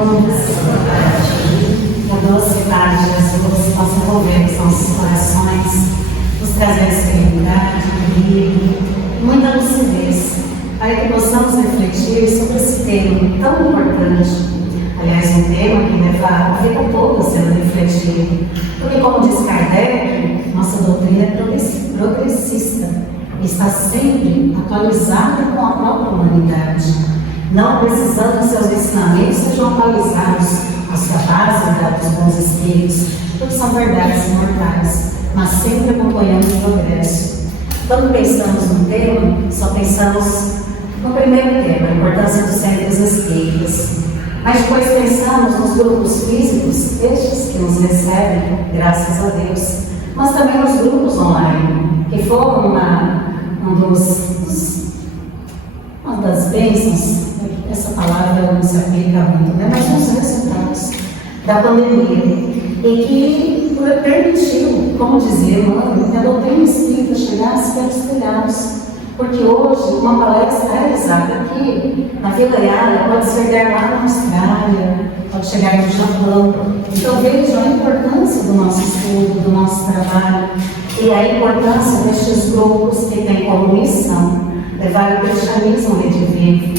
irmãos. Que a doce paz de Jesus possa envolver os nossos corações, nos trazer serenidade, equilíbrio e muita lucidez, para que possamos refletir sobre esse tema tão importante. Aliás, um tema que leva a vida toda sendo refletido. Porque, como diz Kardec, nossa doutrina é progressista e está sempre atualizada com a própria humanidade. Não precisando que seus ensinamentos sejam atualizados aos capazes dos bons espíritos, porque são verdades imortais, mas sempre acompanhando o progresso. Quando pensamos no tema, só pensamos no primeiro tema, a importância dos centros espíritas. Mas depois pensamos nos grupos físicos, estes que nos recebem, graças a Deus, mas também nos grupos online, que foram uma das bênçãos, essa palavra não se aplica muito, né? Mas nos resultados da pandemia, e que permitiu, como dizia Emmanuel, que a doutrina espírita chegasse pelos telhados. Porque hoje, uma palestra realizada aqui na Vila Yara pode chegar lá na Austrália, pode chegar no Japão. Então vejam a importância do nosso estudo, do nosso trabalho, e a importância destes grupos que têm como missão levar o cristianismo redivivo,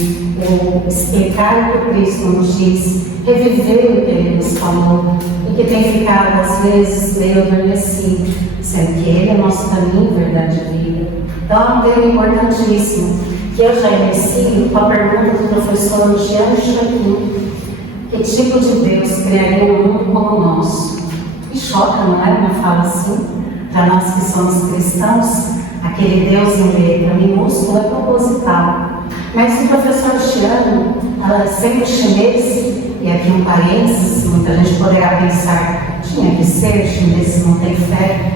explicar o que Cristo nos diz, reviver o que Ele nos falou, e que tem ficado às vezes meio adormecido, sendo que Ele é nosso caminho, verdade e vida. Então é um tema importantíssimo, que eu já inicio com a pergunta do professor Jean Chapin: que tipo de Deus criaria um mundo como o nosso? E choca, não é? Uma fala assim, para nós que somos cristãos, aquele Deus em letra minúscula é proposital. Mas o professor Chiano, sendo chinês, e aqui um parênteses, muita gente poderá pensar, tinha que ser, chineses não têm fé.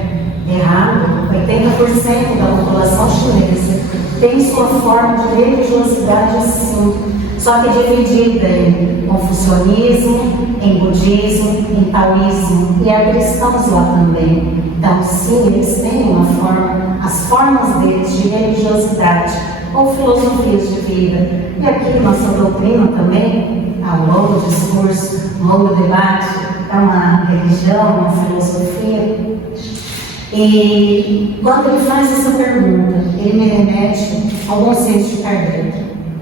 Errado, 80% da população chinesa tem sua forma de religiosidade assim, só que dividida em confucionismo, em budismo, em taoísmo, e há cristãos lá também. Então, sim, eles têm uma forma, as formas deles de religiosidade ou filosofias de vida. E aqui, nossa doutrina também, ao longo do discurso, ao longo do debate, é uma religião, uma filosofia. E quando ele faz essa pergunta, ele me remete ao conceito de Kardec,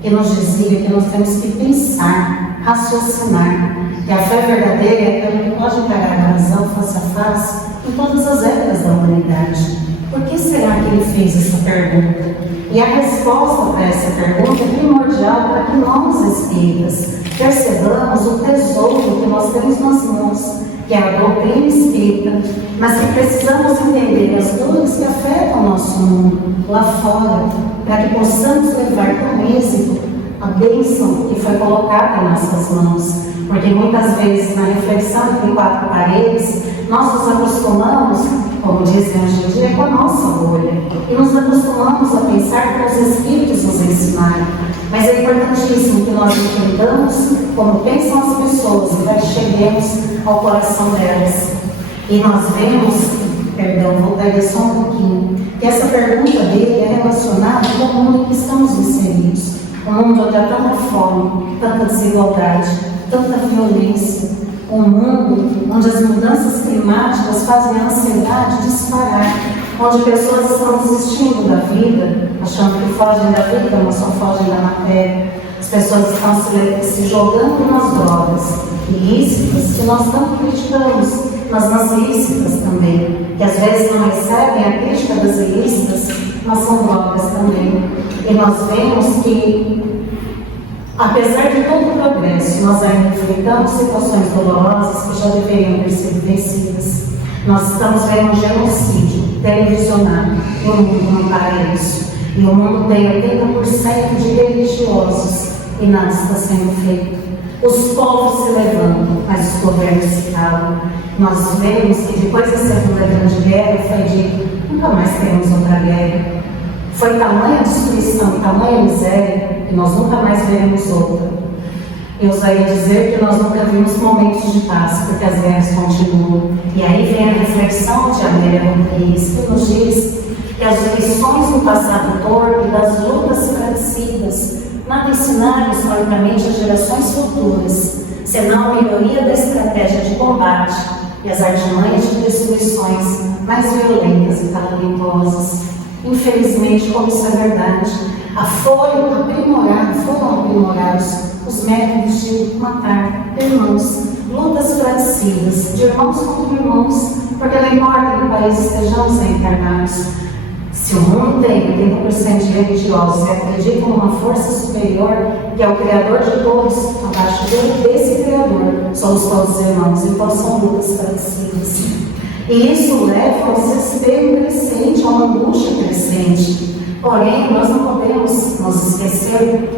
que nos dizia que nós temos que pensar, raciocinar, que a fé verdadeira é aquela que pode encarar a razão face a face em todas as épocas da humanidade. Por que será que ele fez essa pergunta? E a resposta para essa pergunta é primordial para que nós, espíritas, percebamos o tesouro que nós temos nas mãos, que é a doutrina espírita, mas que precisamos entender as dores que afetam o nosso mundo lá fora, para que possamos levar com êxito a bênção que foi colocada em nossas mãos. Porque muitas vezes, na reflexão entre quatro paredes, nós nos acostumamos, como dizem hoje em dia, com a nossa bolha, e nos acostumamos a pensar como os Espíritos nos ensinaram. Mas é importantíssimo que nós entendamos como pensam as pessoas e cheguemos ao coração delas. E nós vemos, voltaria só um pouquinho, que essa pergunta dele é relacionada com o mundo em que estamos inseridos. Um mundo onde há tanta fome, tanta desigualdade, tanta violência. Um mundo onde as mudanças climáticas fazem a ansiedade disparar, onde pessoas estão desistindo da vida, achando que fogem da vida, mas só fogem da matéria. As pessoas estão se jogando nas drogas ilícitas, que nós tanto criticamos, mas nas lícitas também, que às vezes não recebem a crítica das ilícitas, mas são drogas também. E nós vemos que, apesar de todo o progresso, nós ainda enfrentamos situações dolorosas que já deveriam ter sido vencidas. Nós estamos vendo um genocídio televisionado, e o mundo não para isso. E o mundo tem 80% de religiosos e nada está sendo feito. Os povos se levantam, mas os governos se calam. Nós vemos que depois da Segunda Grande Guerra foi dito: nunca mais teremos outra guerra. Foi tamanha destruição, tamanha miséria, que nós nunca mais veremos outra. Eu ousaria dizer que nós nunca vimos momentos de paz, porque as guerras continuam. E aí vem a reflexão de Amélia Rodrigues, que nos diz que as lições do passado torto e das lutas fratricidas nada ensinaram historicamente às gerações futuras, senão a melhoria da estratégia de combate e as artimanhas de destruições mais violentas e calamitosas. Infelizmente, como isso é verdade, foram aprimorados os métodos de matar irmãos, lutas fratricidas de irmãos contra irmãos, porque não importa que país estejamos encarnados, se o mundo tem 80% de religiosos e acreditam numa força superior, que é o Criador de todos, abaixo desse Criador, somos todos irmãos, então são lutas fratricidas. E isso leva ao desespero crescente, a uma angústia crescente. Porém, nós não podemos nos esquecer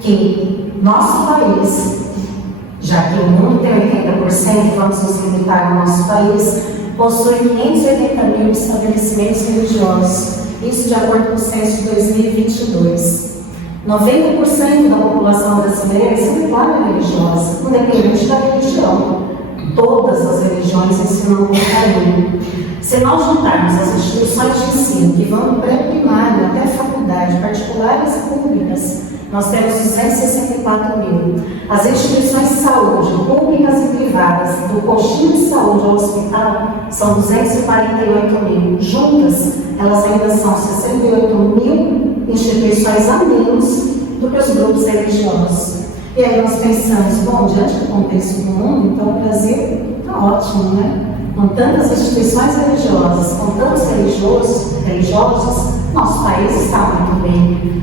que nosso país, já que o mundo tem 80%, vamos nos limitar ao nosso país, possui 580 mil estabelecimentos religiosos. Isso de acordo com o censo de 2022. 90% da população brasileira é secular religiosa, independente da religião. Todas as religiões ensinam o caminho. Se nós juntarmos as instituições de ensino que vão do pré-primário até a faculdade, particulares e públicas, nós temos 264 mil. As instituições de saúde, públicas e privadas, do postinho de saúde ao hospital, são 248 mil. Juntas, elas ainda são 68 mil instituições a menos do que os grupos religiosos. E aí nós pensamos, bom, diante do contexto do mundo, então o Brasil está ótimo, né? Com tantas instituições religiosas, com tantos religiosos, nosso país está muito bem.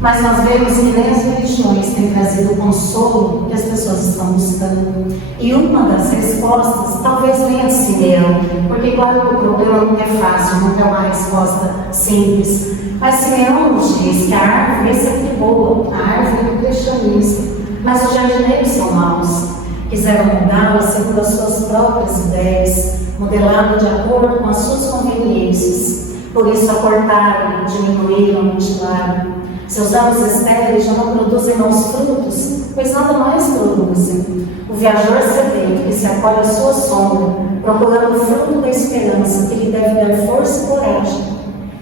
Mas nós vemos que nem as religiões têm trazido o consolo que as pessoas estão buscando. E uma das respostas talvez venha de Simeão, porque claro que o problema não é fácil, não é uma resposta simples. Mas Simeão nos diz que a árvore é sempre boa, a árvore do cristianismo, mas os jardineiros são maus. Quiseram mudá-la segundo as suas próprias ideias, modelá-la de acordo com as suas conveniências. Por isso a cortaram, diminuíram, mutilaram. Seus ramos estéreis já não produzem maus frutos, pois nada mais produzem. O viajor sedento que se acolhe à sua sombra, procurando o fruto da esperança que lhe deve dar força e coragem,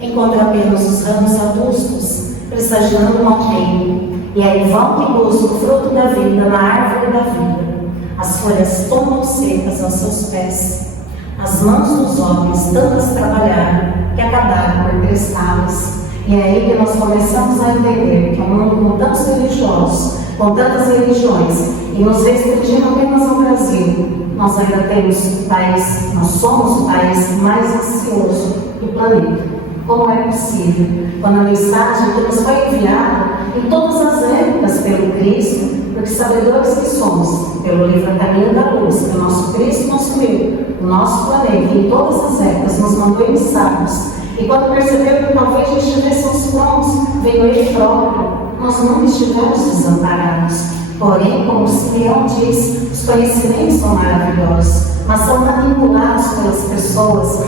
encontra apenas os ramos adustos, pressagiando o mau tempo, e aí vão e buscam o fruto da vida na árvore da vida. As folhas tomam secas aos seus pés. As mãos dos homens tantas trabalharam que acabaram por prestá-las. E é aí que nós começamos a entender que o mundo com tantos religiosos, com tantas religiões, e nos restringindo apenas ao Brasil, nós ainda temos o país, nós somos o país mais ansioso do planeta. Como é possível? Quando a mensagem que nos foi enviada em todas as épocas pelo Cristo, porque sabedores que somos, pelo livro Caminho da Luz, que o nosso Cristo construiu, o nosso planeta, em todas as épocas, nos mandou emissários. E quando percebeu que talvez já estivéssemos prontos, veio Ele próprio. Nós não estivemos desamparados. Porém, como o Simeão diz, os conhecimentos são maravilhosos, mas são manipulados pelas pessoas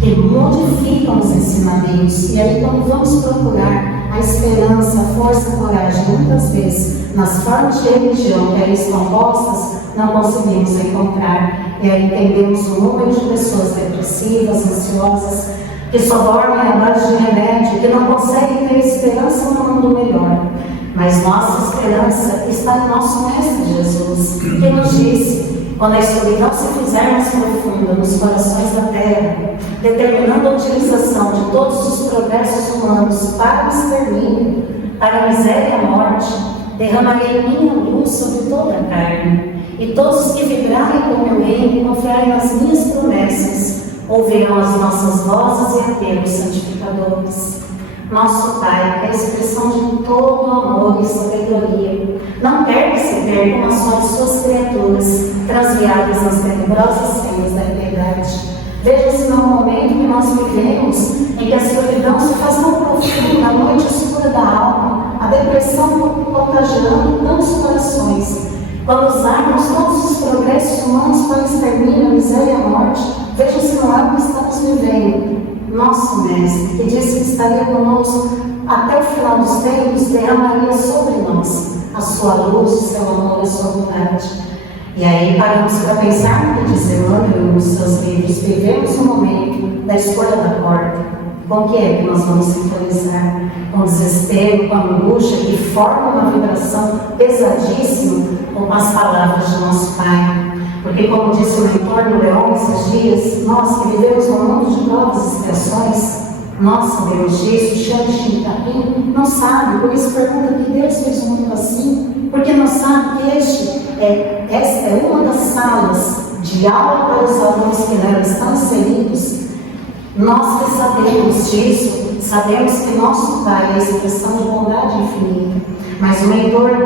que modificam os ensinamentos. E aí, quando vamos procurar a esperança, a força, a coragem, muitas vezes, nas formas de religião que aí estão postas, não conseguimos encontrar. E aí entendemos o número de pessoas depressivas, ansiosas, que só dormem à base de remédio, que não conseguem ter esperança no mundo melhor. Mas nossa esperança está em nosso Mestre Jesus, que nos disse: quando a escuridão se fizer mais profunda nos corações da terra, determinando a utilização de todos os progressos humanos para o extermínio, para a miséria e a morte, derramarei minha luz sobre toda a carne. E todos os que vibrarem com meu reino e confiarem nas minhas promessas, ouvirão as nossas vozes e apelos santificadores. Nosso Pai é a expressão de todo amor e sabedoria. Não quer que se percam as suas suas criaturas, transviadas nas tenebrosas senhas da eternidade. Veja-se no momento que nós vivemos, em que a escuridão se faz tão profunda, a noite escura da alma, a depressão contagiando tantos corações. Quando usarmos todos os progressos humanos para o extermínio, a miséria e a morte, veja-se no lado que estamos vivendo. Nosso Mestre, que disse que estaria conosco até o final dos tempos, derramaria sobre nós a sua luz, o seu amor e a sua bondade. E aí paramos para pensar no que diz Emmanuel nos seus livros. Vivemos o momento da escolha da porta. Com o que é que nós vamos sintonizar? Com o desespero, com a angústia que forma uma vibração pesadíssima ou com as palavras de nosso Pai. Porque, como disse o mentor do Leão esses dias, nós que vivemos num mundo de provas e expiações, nós sabemos disso, Xande Chintapim não sabe, por isso pergunta que Deus fez o mundo assim, porque não sabe que esta é uma das salas de aula para os alunos que nela estão inseridos. Nós que sabemos disso, sabemos que nosso Pai é a expressão de bondade infinita. Mas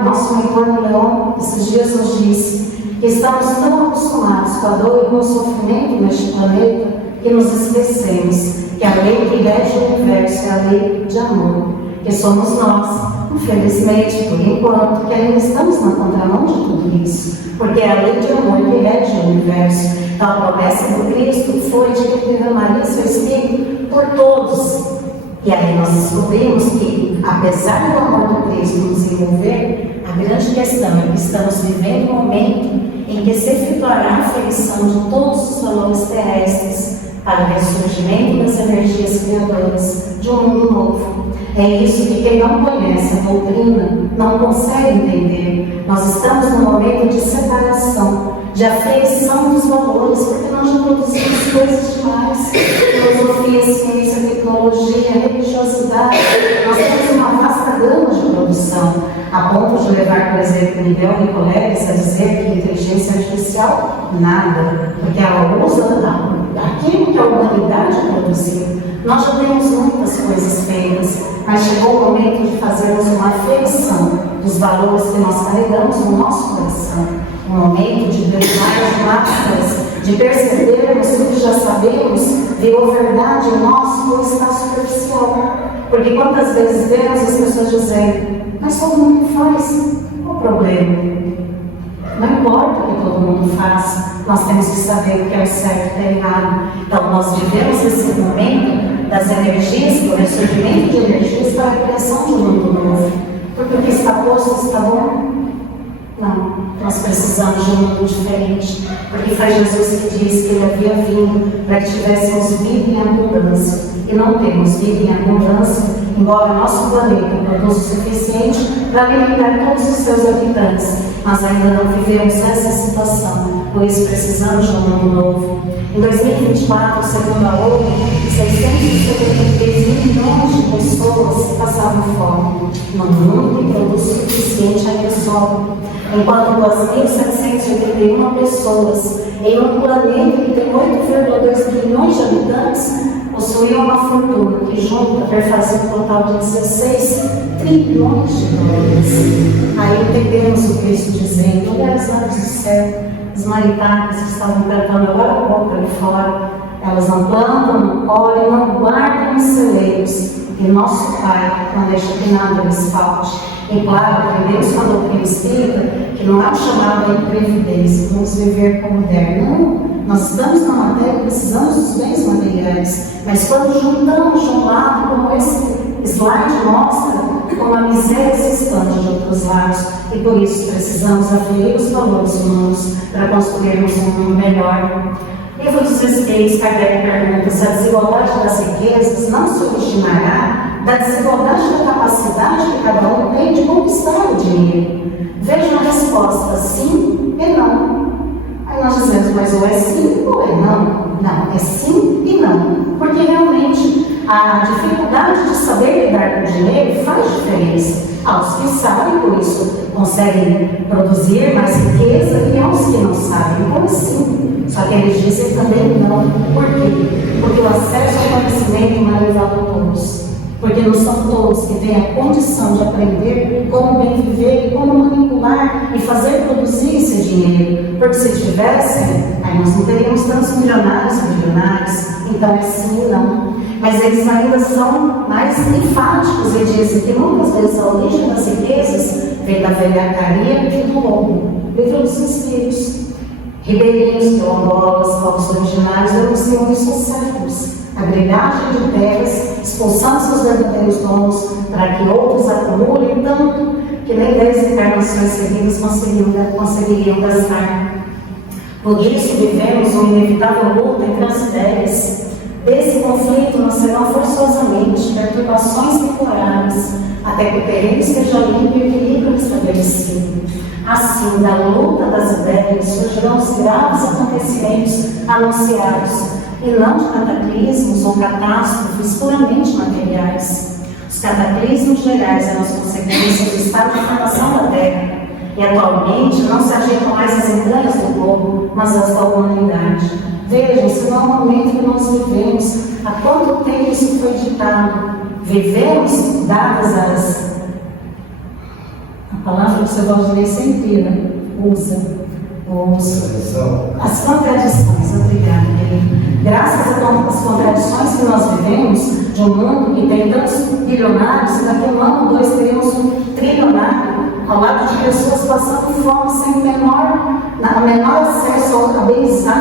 nosso mentor no Leão, esses dias nos disse que estamos tão acostumados com a dor e com o sofrimento neste planeta que nos esquecemos que a lei que rege o universo é a lei de amor, que somos nós, infelizmente, por enquanto, que ainda estamos na contramão de tudo isso, porque é a lei de amor que rege o universo. Então, a promessa do Cristo foi de que derramaria seu Espírito por todos. E aí nós descobrimos que, apesar do amor do Cristo nos envolver, a grande questão é que estamos vivendo um momento em que se efetuará a aferição de todos os valores terrestres para o ressurgimento das energias criadoras de um mundo novo. É isso que quem não conhece a doutrina não consegue entender. Nós estamos num momento de separação, de aferição dos valores, porque nós já produzimos coisas demais. Filosofia, ciência, tecnologia, religiosidade. Nós temos uma vasta gama de produção, a ponto de levar, por exemplo, Miguel Nicoleles a dizer que inteligência artificial, nada, porque ela usa aquilo que a humanidade produziu. Nós já temos muitas coisas feitas, mas chegou o momento de fazermos uma aferição dos valores que nós carregamos no nosso coração. Um momento de derrubar as máscaras, de percebermos que o que já sabemos virou verdade em nós ou está superficial. Porque quantas vezes vemos as pessoas dizendo, mas todo mundo faz, qual o problema? Não importa o que todo mundo faça, nós temos que saber o que é o certo e o que é errado. Então, nós vivemos esse momento das energias, do ressurgimento de energias para a criação de um mundo novo. Porque o que está posto está bom? Não, nós precisamos de um mundo diferente. Porque foi Jesus que disse que ele havia vindo para que tivéssemos vida em abundância. E não temos vida em abundância, embora nosso planeta produza o suficiente para alimentar todos os seus habitantes. Mas ainda não vivemos essa situação, por isso precisamos de um mundo novo. Em 2024, segundo a ONU, 673 milhões de pessoas passavam fome no mundo que produz o suficiente ainda sobra, enquanto 2.781 pessoas em um planeta que tem 8,2 bilhões de habitantes possuíam uma fortuna que junta para fazer um total de 16 trilhões de dólares. Aí entendemos o Cristo dizendo, olha as aves do céu, os maritanas que estavam cantando agora há pouco ali fora, elas não plantam, não colhem, não guardam os celeiros, e nosso Pai não deixa que nada lhes falte. E claro, aprendemos com a doutrina espírita que não é um chamado à imprevidência, vamos viver como der. Não, nós estamos na matéria, precisamos dos bens materiais, mas quando juntamos de um lado, como esse slide mostra, como a miséria se expande de outros lados, e por isso precisamos aferir os valores humanos para construirmos um mundo melhor. Livro dos Espíritos, Kardec pergunta se a desigualdade das riquezas não se originará da desigualdade da capacidade que cada um tem de conquistar o dinheiro. Veja a resposta, sim e não. Aí nós dizemos, mas ou é sim ou é não? Não, é sim e não. Porque realmente a dificuldade de saber lidar com o dinheiro faz diferença. Há os que sabem, por isso conseguem produzir mais riqueza, e há os que não sabem. Então, sim. Só que eles dizem também não. Por quê? Porque o acesso ao conhecimento não é levado a todos. Porque não são todos que têm a condição de aprender como bem viver e como manipular e fazer produzir esse dinheiro. Porque se tivessem, aí nós não teríamos tantos milionários e bilionários. Então é sim e não. Mas eles ainda são mais enfáticos e dizem que muitas vezes a origem das riquezas vem da velhacaria e do lobo. Livro dos Espíritos. Ribeirinhos, quilombolas, povos originários denunciam isso há séculos. Agregagem de terras, expulsando seus verdadeiros donos, para que outros acumulem tanto que nem 10 encarnações seguidas conseguiriam gastar. Por isso vivemos uma inevitável luta entre as ideias. Desse conflito nascerão forçosamente perturbações temporárias, até que o terreno esteja limpo e o equilíbrio estabelecido. Assim, da luta das ideias surgirão os graves acontecimentos anunciados, e não de cataclismos ou catástrofes puramente materiais. Os cataclismos gerais eram as consequências do estado de formação da Terra, e atualmente não se agitam mais as entranhas do povo, mas as da humanidade. Vejam, se não é o momento que nós vivemos, há quanto tempo isso foi ditado? Vivemos dadas a palavra que você gosta de ler sempre usa. As contradições, obrigada, querido. Graças às contradições que nós vivemos, de um mundo que tem tantos bilionários, daqui a um ano, dois, teremos um trilionário, ao lado de pessoas passando fome sem o menor acesso a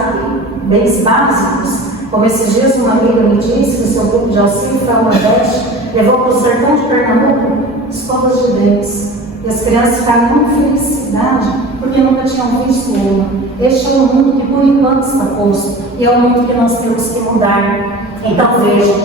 bens básicos. Como esses dias uma amiga me disse que o seu grupo de auxílio foi ao Nordeste, levou para o sertão de Pernambuco escovas de dentes. E as crianças ficaram com felicidade porque nunca tinham visto uma. Este é um mundo que por enquanto está posto e é um mundo que nós temos que mudar. Então vejam,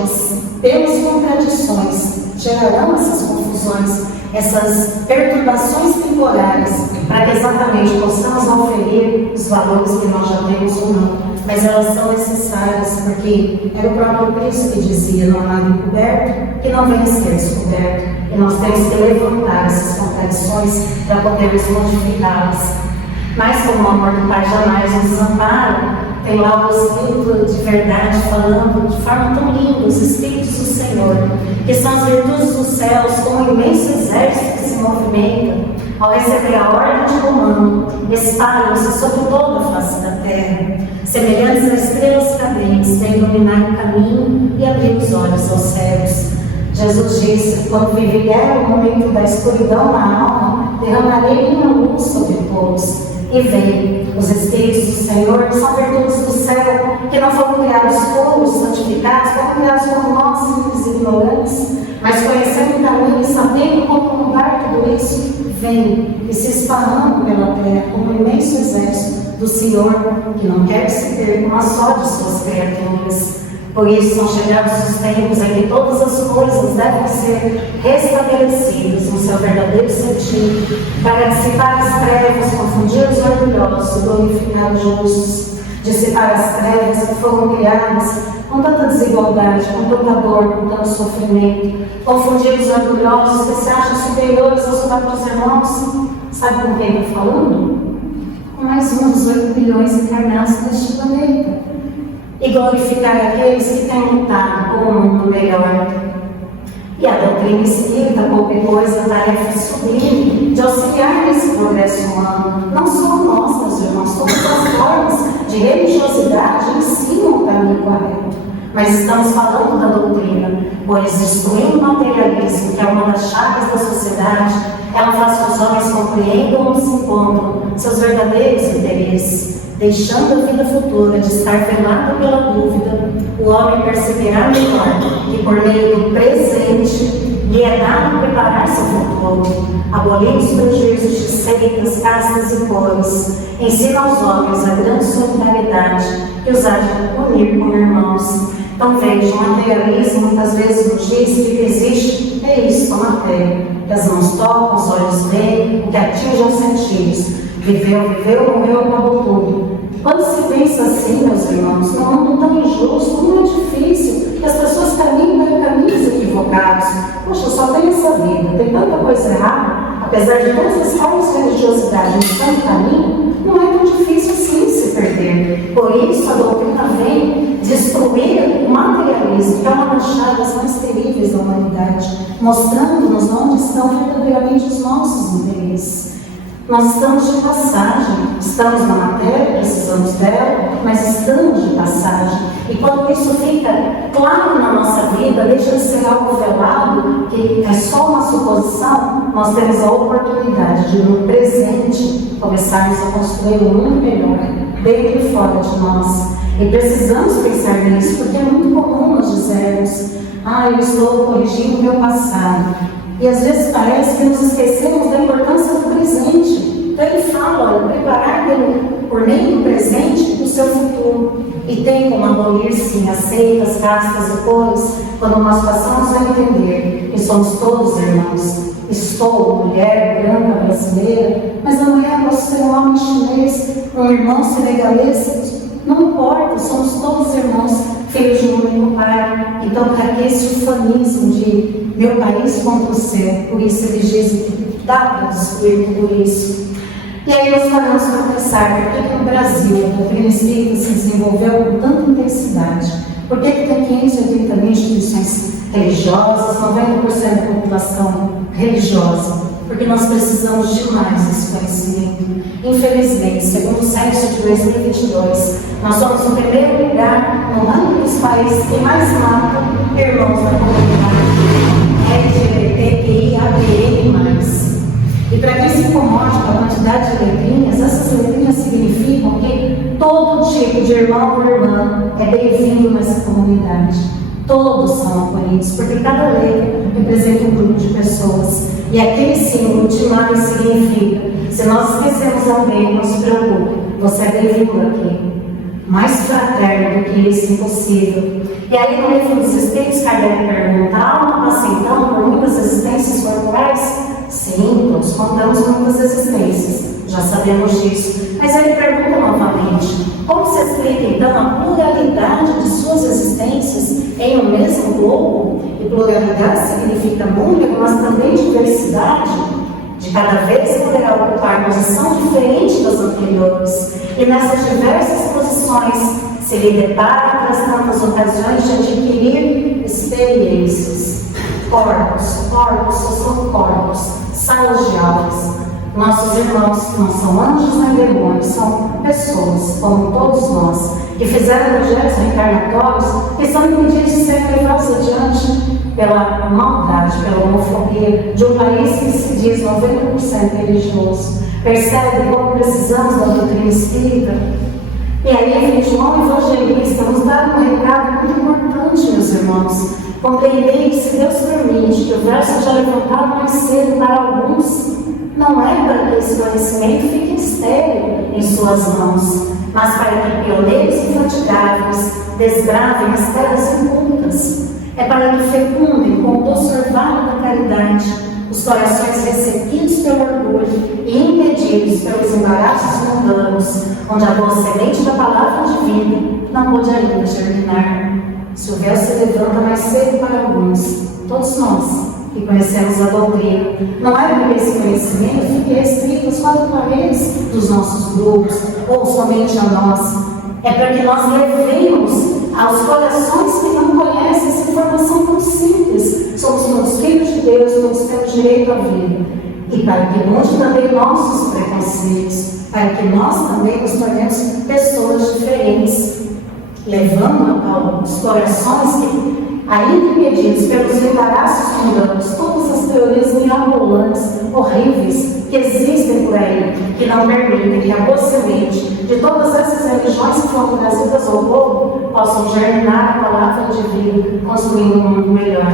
temos contradições, gerarão essas confusões, essas perturbações temporárias, para que exatamente possamos oferir os valores que nós já temos ou não. Mas elas são necessárias, porque era o próprio Cristo que dizia, não há nada encoberto que não venha a ser descoberto. E nós temos que levantar essas contradições para podermos modificá-las. Mas como o amor do Pai jamais nos desampara, tem lá o Espírito de verdade falando de forma tão linda, os Espíritos do Senhor, que são as virtudes dos céus, como um imenso exército que se movimenta, ao receber a ordem de comando, espalham-se sobre toda a face da terra, semelhantes a estrelas cadentes, para iluminar o caminho e abrir os olhos aos cegos. Jesus disse, quando vier o momento da escuridão na alma, derramarei minha luz sobre todos. E vem, os Espíritos do Senhor, que são virtudes do céu, que não foram criados puros, santificados, foram criados como nós, simples e ignorantes, mas conhecendo o caminho e sabendo como mudar tudo isso, vem e se esparrando pela terra como um imenso exército do Senhor, que não quer se ter uma só de suas criaturas. Por isso são chegados os tempos em que todas as coisas devem ser restabelecidas no seu verdadeiro sentido, para dissipar as trevas, confundir os orgulhosos e glorificar os justos, dissipar as trevas que foram criadas com tanta desigualdade, com tanta dor, com tanto sofrimento, confundir os orgulhosos que se acham superiores aos próprios irmãos. Sabe com quem estou falando? Com mais um dos 8 bilhões encarnados neste planeta. E glorificar aqueles que têm lutado por um mundo melhor. E a doutrina espírita, qualquer coisa, a tarefa sublime de auxiliar nesse progresso humano. Não só nós, meus irmãos, todas as formas de religiosidade ensinam o caminho correto. Mas estamos falando da doutrina, pois destruindo o materialismo, que é uma das chaves da sociedade, ela faz que os homens compreendam onde se encontram seus verdadeiros interesses. Deixando a vida futura de estar velada pela dúvida, o homem perceberá melhor que por meio do presente lhe é dado preparar seu futuro, abolir os prejuízos de seitas, castas e cores, ensina aos homens a grande solidariedade que os há de unir como irmãos. Então veja, o materialismo muitas vezes nos diz que o que existe é isso, a matéria, que as mãos tocam, os olhos veem, o que atinge os sentidos. Viveu, morreu, acabou tudo. Quando se pensa assim, meus irmãos, num mundo tão injusto, como é difícil, que as pessoas caminham por caminhos equivocados. Poxa, só tem essa vida, tem tanta coisa errada, apesar de todas as formas de religiosidade no seu caminho, não é tão difícil assim se perder. Por isso, a doutrina vem destruir o materialismo, que é uma das chagas mais terríveis da humanidade, mostrando-nos onde estão verdadeiramente os nossos interesses. Nós estamos de passagem, estamos na matéria, precisamos dela, mas estamos de passagem. E quando isso fica claro na nossa vida, deixa de ser algo velado, que é só uma suposição, nós temos a oportunidade de, no presente, começarmos a construir um mundo melhor, dentro e fora de nós. E precisamos pensar nisso, porque é muito comum nós dizermos, eu estou corrigindo o meu passado. E às vezes parece que nos esquecemos da importância do presente. Então ele fala, olha, preparar por meio do presente o seu futuro. E tem como abolir sim as seitas, castas e cores, quando nós passamos a entender que somos todos irmãos. Estou mulher, branca, brasileira, mas amanhã posso ser um homem chinês, um irmão senegalês, não importa, somos todos irmãos, filhos de um único Pai. Então, para que esse ufanismo de meu país contra o seu? Por isso ele diz que dá para destruir tudo isso. E aí nós paramos para pensar, por que no Brasil a doutrina espírita se desenvolveu com tanta intensidade? Por que tem 580 mil instituições religiosas, 90% da população religiosa? Porque nós precisamos demais desse conhecimento. Infelizmente, segundo o censo de 2022, nós somos o primeiro lugar no ranking dos países que mais matam irmãos da comunidade LGBTQIAPN+. E para quem se incomode com a quantidade de letrinhas, essas letrinhas significam que todo tipo de irmão ou irmã é bem-vindo nessa comunidade. Todos são acolhidos, porque cada letra representa um grupo de pessoas. E aquele símbolo de mãe significa: se nós esquecemos alguém, não se preocupe, você é bem-vindo aqui. Mais fraterno do que isso, impossível. E aí, no livro dos Espíritos, Kardec pergunta: há uma passa então por muitas existências corporais? Sim, todos contamos muitas existências, já sabemos disso. Mas ele pergunta novamente: como se explica então a pluralidade de suas existências em um mesmo globo? E pluralidade significa número, mas também diversidade. De cada vez poderá ocupar posição diferente das anteriores. E nessas diversas posições se lhe depara para as tantas ocasiões de adquirir experiências. Corpos só são corpos, salas de aulas. Nossos irmãos, que não são anjos nem demônios, são pessoas, como todos nós, que fizeram projetos reencarnatórios que são impedidos de serem levados adiante pela maldade, pela homofobia de um país que se diz 90% religioso. Percebe como precisamos da doutrina espírita? E aí, João Evangelista nos dá um recado muito importante, meus irmãos. Compreendei que, se Deus permite que o verso seja levantado mais cedo para alguns, não é para que esse conhecimento fique estéril em suas mãos, mas para que pioneiros infatigáveis desbravem as terras incultas. É para que fecundem com o doce orvalho da caridade os corações ressequidos pelo orgulho e impedidos pelos embaraços mundanos, onde a boa semente da palavra divina não pôde ainda germinar. Se o véu se levanta mais cedo para alguns, todos nós que conhecemos a doutrina, não é porque esse conhecimento fique restrito às quatro paredes dos nossos grupos, ou somente a nós. É para que nós levemos aos corações que não conhecem essa informação tão simples. Somos todos filhos de Deus, todos temos direito à vida. E para que mude também nossos preconceitos, para que nós também nos tornemos pessoas diferentes, levando aos corações que, ainda impedidos pelos embaraços mundanos, todas as teorias mirabolantes, horríveis, que existem por aí, que não permitem que a boa semente de todas essas religiões que foram trazidas ao povo possam germinar a palavra de vida, construindo um mundo melhor.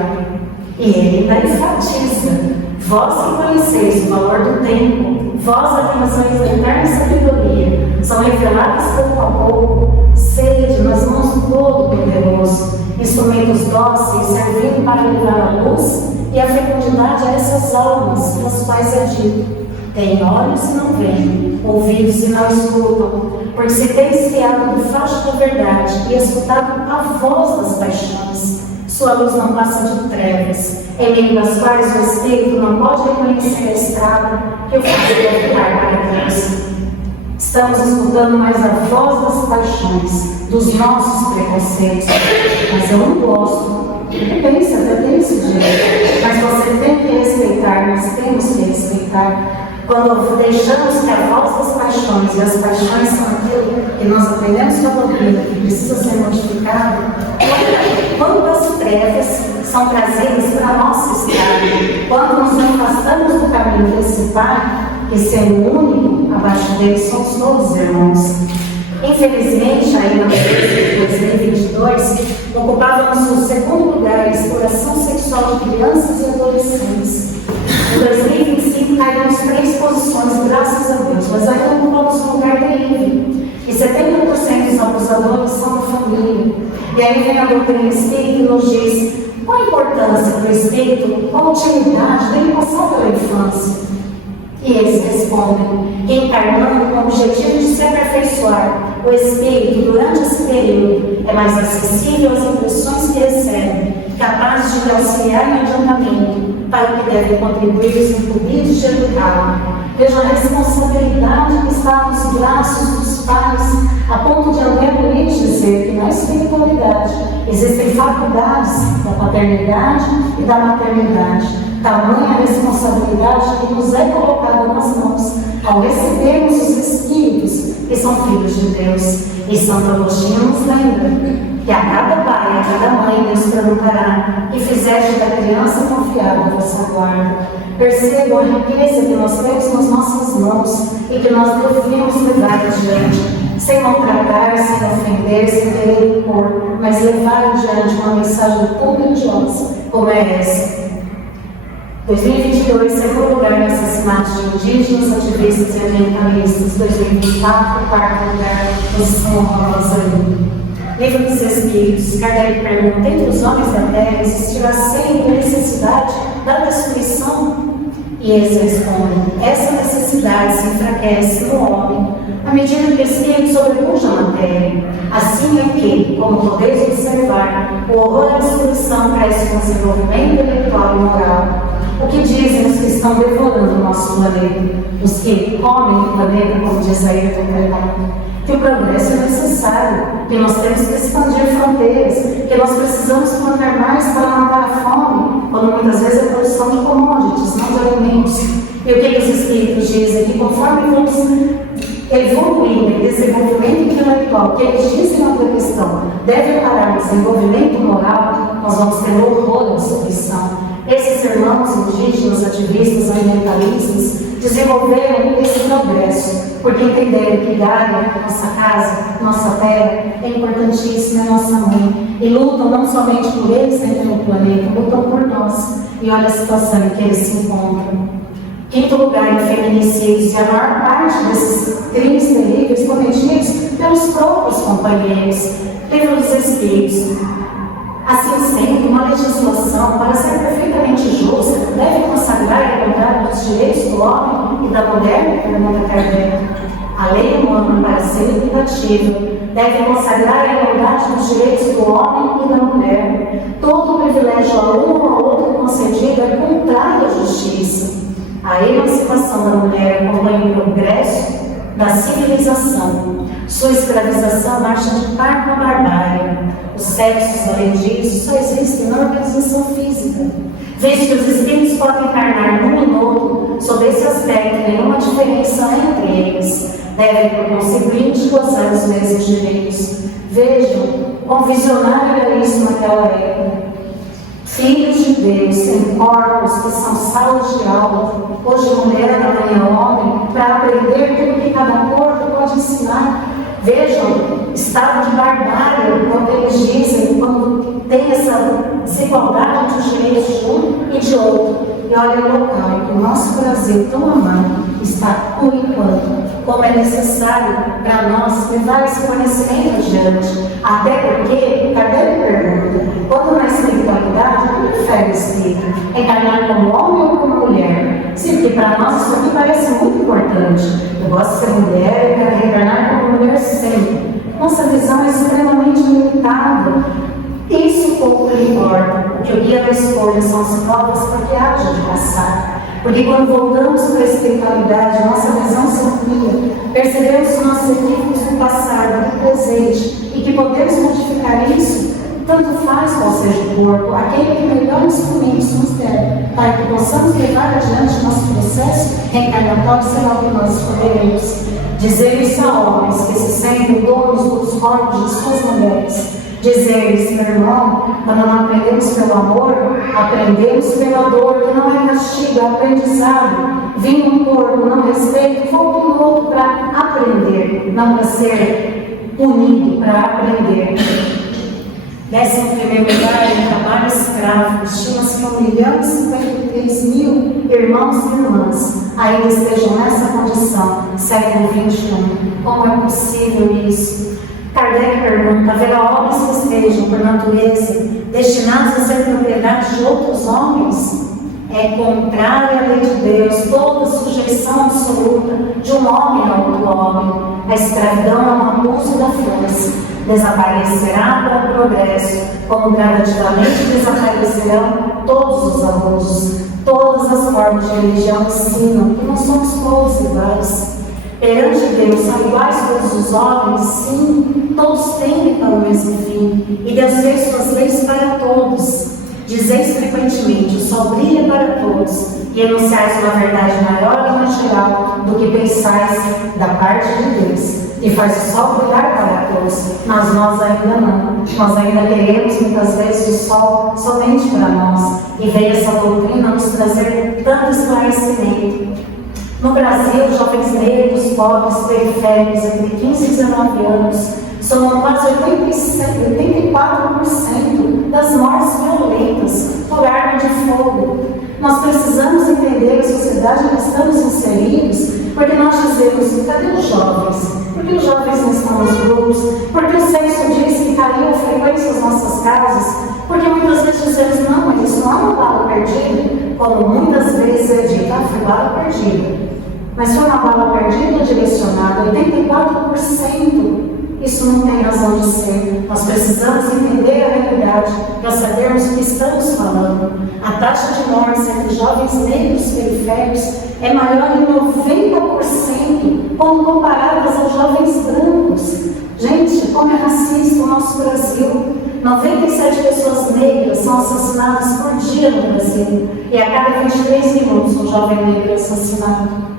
E ele ainda enfatiza: vós que conheceis o valor do tempo, vós a quem as leis da eterna sabedoria são reveladas pouco a pouco, sede nas mãos do Todo-Poderoso, instrumentos dóceis servindo para levar a luz e a fecundidade a essas almas, das quais é dito: têm olhos e não veem, ouvidos e não escutam, porque se tens fiado do facho da verdade e escutado a voz das paixões, sua luz não passa de trevas, em meio das quais o Espírito não pode reconhecer a estrada que o faz voltar para Deus. Estamos escutando mais a voz das paixões, dos nossos preconceitos, mas eu não gosto. Pensa, até tem esse direito, mas você tem que respeitar, nós temos que respeitar. Quando deixamos que a voz das paixões, e as paixões são aquilo que nós aprendemos com a doutrina, que precisa ser modificado, quando as trevas são trazidas para a nossa estrada, quando nos afastamos do caminho desse Pai, que sendo único, abaixo dele somos todos irmãos. Infelizmente, ainda no ano de 2022, ocupávamos o segundo lugar em exploração sexual de crianças e adolescentes. Em 2025, caímos 3 posições, graças a Deus, mas ainda ocupamos um lugar terrível. E 70% dos abusadores são da família. E aí vem a doutrina espírita e nos diz: a importância do Espírito, a utilidade dele passar pela infância? E eles respondem que, encarnando com o objetivo de se aperfeiçoar, o Espírito, durante esse período, é mais acessível às impressões que recebe, capaz de lhe auxiliar em adiantamento, para o que deve contribuir os incumbidos de educá-lo. Veja a responsabilidade que está nos braços dos pais, a ponto de André Luiz dizer que na espiritualidade existem faculdades da paternidade e da maternidade. Tamanha responsabilidade que nos é colocada nas mãos ao recebermos os Espíritos, que são filhos de Deus. E Santo Agostinho nos lembra que a cada pai, a cada mãe, Deus perguntará: que fizeste da criança confiada a vossa guarda? Percebam a riqueza que nós temos nas nossas mãos e que nós devemos levar adiante, sem maltratar, sem ofender, sem querer impor, mas levar adiante uma mensagem contagiosa como é essa. 2022, segundo lugar no assassinato de indígenas, ativistas e ambientalistas. 2024, quarto lugar, posição honrosa. Livro dos Espíritos, Kardec pergunta: entre os homens da Terra existirá sempre a necessidade da destruição? E eles respondem: essa necessidade se enfraquece no homem à medida que o Espírito sobrepuja a matéria. Assim é que, como podeis observar, o horror à destruição cresce com o desenvolvimento intelectual e moral. O que dizem os que estão devorando o nosso planeta? Os que comem o planeta, como diz Ayrton Kardec? Que o progresso é necessário, que nós temos que expandir fronteiras, que nós precisamos plantar mais para matar a fome, quando muitas vezes é a produção de commodities, não de alimentos. E o que os Espíritos dizem? Que conforme vamos evoluindo em desenvolvimento intelectual, que eles dizem na outra questão, deve parar o desenvolvimento moral, nós vamos ter horror à destruição. Esses irmãos indígenas, ativistas, ambientalistas, desenvolveram esse progresso, porque entenderam que Gaia, nossa casa, nossa terra, é importantíssima, é nossa mãe. E lutam não somente por eles dentro do planeta, lutam por nós. E olha a situação em que eles se encontram. Quinto lugar, em feminicídios, e a maior parte desses crimes terríveis cometidos pelos próprios companheiros. Livro dos Espíritos. Assim sendo, uma legislação, para ser perfeitamente justa, deve consagrar a igualdade dos direitos do homem e da mulher, pergunta Kardec. A lei humana, para ser equitativa, deve consagrar a igualdade dos direitos do homem e da mulher. Todo privilégio a um ou a outro concedido é contrário à justiça. A emancipação da mulher acompanha o progresso da civilização. Sua escravização marcha de par com a barbárie. Os sexos, além disso, só existem na organização física. Veja que os espíritos podem encarnar num e no outro, sob esse aspecto, nenhuma diferença entre eles. Devem, por conseguinte, gozar os mesmos direitos. Vejam, quão visionário era isso naquela época. Filhos de Deus em corpos que são salas de aula, hoje mulher, amanhã homem, para aprender tudo que cada corpo pode ensinar. Vejam, estado de barbárie, quando eles dizem, quando tem essa desigualdade entre os direitos de um e de outro. E olha o local em que o nosso Brasil tão amado está por enquanto, como é necessário para nós levar esse conhecimento adiante. Até porque, Kardec pergunta, quando na espiritualidade, o que prefere o espírito? Encarnar como homem ou como mulher? Sim, porque para nós isso aqui parece muito importante. Eu gosto de ser mulher, eu quero reencarnar como mulher sempre. Nossa visão é extremamente limitada. Isso pouco importa. O que o guia da escolha são as provas para que haja de passar. Porque quando voltamos para a espiritualidade, nossa visão se amplia, percebemos os nossos equívocos do passado, do presente, e que podemos modificar isso, tanto faz qual seja o corpo, aquele que melhor instrumentos nos der, para que possamos levar adiante nosso processo reencarnatório, será o que nós escolheremos. Dizer isso a homens que se sentem donos dos corpos de suas mulheres. Dizer-lhes, meu irmão, quando não aprendemos pelo amor, aprendemos pela dor, que não é castigo, é aprendizado. Vim no corpo, não respeito, volto no outro para aprender, não para ser punido, para aprender. 11º lugar, em trabalho escravo, estima-se 1.053.000 irmãos e irmãs ainda estejam nessa condição, século XXI. Como é possível isso? Kardec pergunta: haverá homens que estejam, por natureza, destinados a ser propriedade de outros homens? É contrária à lei de Deus toda sujeição absoluta de um homem a outro homem. A escravidão é um abuso da força. Desaparecerá para o progresso, como gradativamente desaparecerão todos os abusos. Todas as formas de religião ensinam que não somos todos iguais. Perante Deus são iguais todos os homens? Sim, todos tendem para o mesmo fim. E Deus fez suas leis para todos. Dizeis frequentemente: o sol brilha para todos, e enunciais uma verdade maior e mais geral do que pensais da parte de Deus. E faz o sol brilhar para todos, mas nós ainda não. Nós ainda queremos muitas vezes o sol somente para nós. E veio essa doutrina nos trazer tanto esclarecimento. No Brasil, jovens negros, pobres, periféricos, entre 15 e 19 anos, somam quase 84% das mortes violentas por arma de fogo. Nós precisamos entender a sociedade em que estamos inseridos, porque nós dizemos: cadê os jovens? Por que os jovens não estão nos grupos? Porque o sexo diz que caiu a frequência das nossas casas? Porque muitas vezes dizemos: não, mas isso não é uma bala perdida, como muitas vezes é dito: foi bala perdida. Mas foi uma bala perdida ou direcionada? 84%. Isso não tem razão de ser. Nós precisamos entender a realidade para sabermos o que estamos falando. A taxa de mortes entre jovens negros periféricos é maior em 90% quando comparadas aos jovens brancos. Gente, como é racista o nosso Brasil. 97 pessoas negras são assassinadas por dia no Brasil. E a cada 23 minutos um jovem negro é assassinado.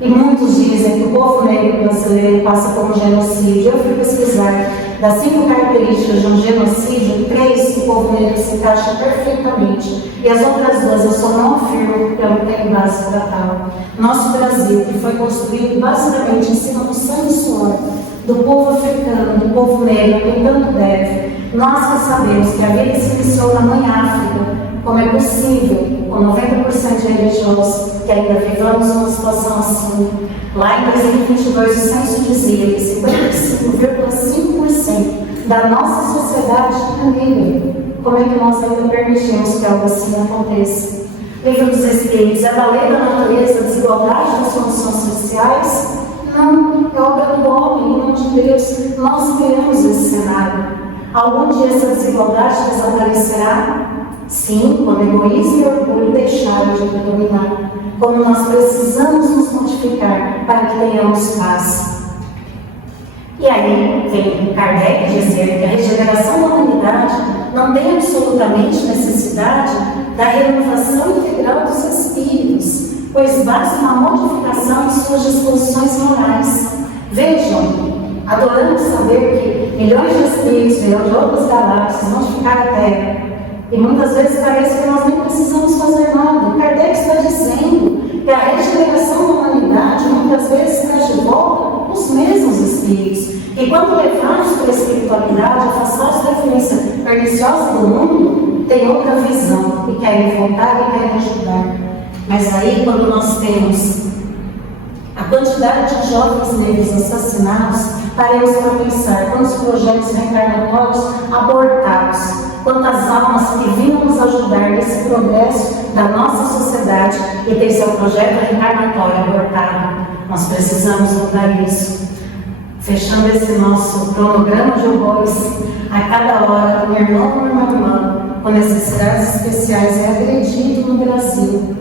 E muitos dizem que o povo negro brasileiro passa por um genocídio. Eu fui pesquisar. Das 5 características de um genocídio, 3 o povo negro se encaixa perfeitamente. E as outras 2 eu só não afirmo porque eu não tenho base para tal. Nosso Brasil, que foi construído basicamente em cima do sangue e suor do povo africano, do povo negro, quem tanto deve, nós que sabemos que a vida se iniciou na mãe África, como é possível, com 90% de religiosos, que ainda vivamos numa situação assim. Lá em 2022, o censo dizia que 55,5% da nossa sociedade é negra. Como é que nós ainda permitimos que algo assim aconteça? Livro dos Espíritos: é da lei da natureza a desigualdade das condições sociais? Não, é obra do homem, em nome de Deus. Nós criamos esse cenário. Algum dia essa desigualdade desaparecerá? Sim, quando egoísmo e orgulho deixarem de predominar. Como nós precisamos nos modificar para que tenhamos paz. E aí vem Kardec dizer que a regeneração da humanidade não tem absolutamente necessidade da renovação integral dos espíritos, pois basta uma modificação de suas disposições morais. Vejam, adoramos saber que milhões de espíritos vieram de outras galáxias modificaram a Terra. E muitas vezes parece que nós nem precisamos fazer nada. Kardec está dizendo que a regeneração da humanidade muitas vezes traz de volta os mesmos espíritos. E quando levados para a espiritualidade, afastados da influência perniciosa do mundo, tem outra visão e querem voltar e querem ajudar. Mas aí, quando nós temos a quantidade de jovens negros assassinados, paremos para pensar quantos projetos reencarnatórios abortados, quantas almas que vinham nos ajudar nesse progresso da nossa sociedade e tem seu projeto reencarnatório abortado. Nós precisamos mudar isso. Fechando esse nosso cronograma de horrores, a cada hora, um irmão ou uma irmã com necessidades especiais é agredido no Brasil.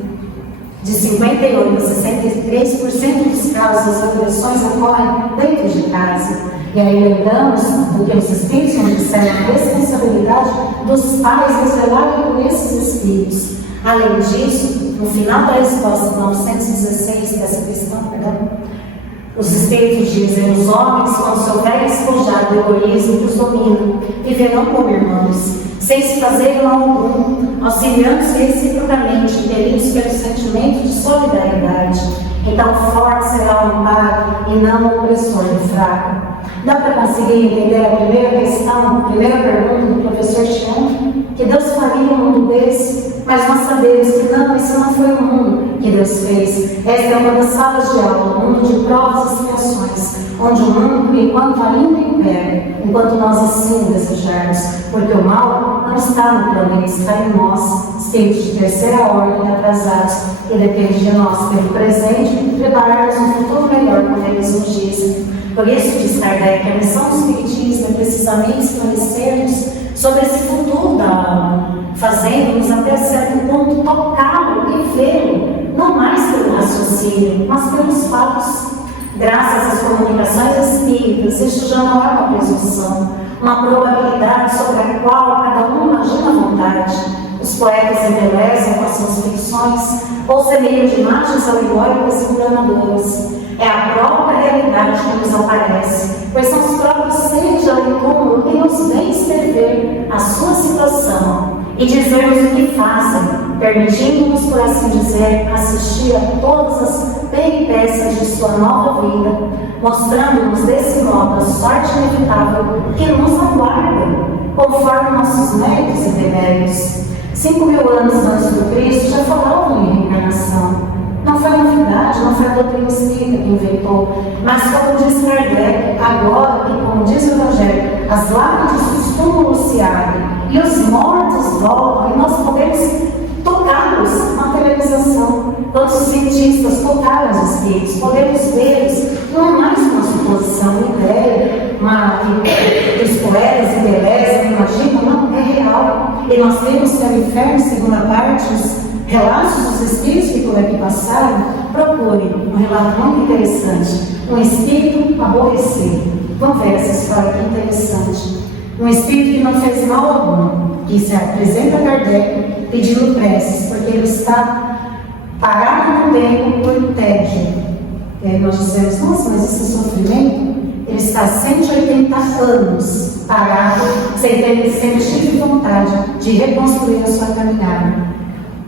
De 58% a 63% dos casos, as agressões ocorrem dentro de casa. E aí lembramos do que os espíritos nos disseram, a responsabilidade dos pais em zelarem por esses espíritos. Além disso, no final da resposta 916 dessa questão, os espíritos dizem: os homens, quando se houver despojado do egoísmo que os domina, viverão como irmãos, sem se fazer mal algum, auxiliando-se reciprocamente, impelidos pelo sentimento de solidariedade. Então, o forte será o amparo e não o opressor do fraco. Dá para conseguir entender a primeira questão, a primeira pergunta do professor Tião? Que Deus faria um mundo desse? Mas nós sabemos que não, isso não foi o mundo que Deus fez. Esta é uma das salas de aula, um mundo de provas e expiações, onde o mundo, enquanto ainda impera, enquanto nós assim desejamos, porque o mal não está no planeta, está em nós, espíritos de terceira ordem atrasados, e depende de nós ter o presente e prepararmos um futuro melhor, como eles nos dizem. Por isso, diz Kardec, a missão do Espiritismo é precisamente esclarecermos sobre esse futuro da alma, fazendo-nos até certo ponto tocá-lo e vê-lo, não mais pelo raciocínio, mas pelos fatos. Graças às comunicações espíritas, isto já não é uma presunção, uma probabilidade sobre a qual cada um imagina à vontade. Os poetas embelezam com as suas ficções, ou semeiam de imagens alegóricas e enganadoras. É a própria realidade que nos aparece, pois são os próprios seres de além-túmulo que nos vêm escrever a sua situação e dizer-nos o que fazem, permitindo-nos, por assim dizer, assistir a todas as peripécias de sua nova vida, mostrando-nos desse modo a sorte inevitável que nos aguarda, conforme nossos méritos e deméritos. 5.000 anos antes do Cristo já falavam em reencarnação. Não foi a novidade, não foi a doutrina espírita que inventou, mas como diz Kardec, agora que, como diz o Evangelho, as lágrimas dos túmulos se abrem e os mortos voltam, e nós podemos tocá-los na materialização. Todos os cientistas tocaram os espíritos, podemos vê-los, não é mais uma suposição, uma ideia, que os poetas embelezam, imaginam, não, é real. E nós temos que o inferno, segunda parte, os relatos dos espíritos que por aqui passaram, procurem um relato muito interessante. Um espírito aborrecido. Vamos ver essa história que interessante. Um espírito que não fez mal algum, que se apresenta a Kardec pedindo preces, porque ele está parado no tempo por tédio. E aí nós dizemos, nossa, mas esse sofrimento, ele está 180 anos parado, sem ter vontade de reconstruir a sua caminhada.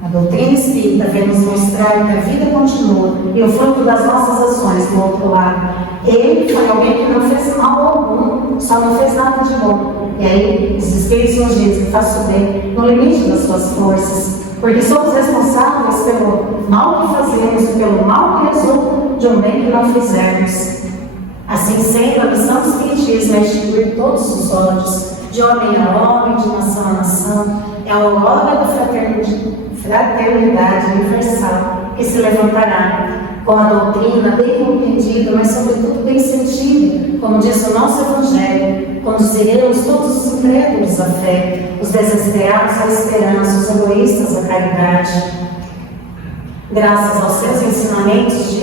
A doutrina espírita vem nos mostrar que a vida continua e o fruto das nossas ações do outro lado. Ele foi alguém que não fez mal algum, só não fez nada de bom. E aí os espíritos nos dizem, faça o bem no limite das suas forças, porque somos responsáveis pelo mal que fazemos e pelo mal que resulta de um bem que não fizermos. Assim sendo, a missão do Espiritismo é extinguir todos os ódios, de homem a homem, de nação a nação. É a aurora da fraternidade universal que se levantará com a doutrina bem compreendida, mas sobretudo bem sentida, como diz o nosso Evangelho. Conduziremos todos os incrédulos à fé, os desesperados à esperança, os egoístas à caridade. Graças aos seus ensinamentos,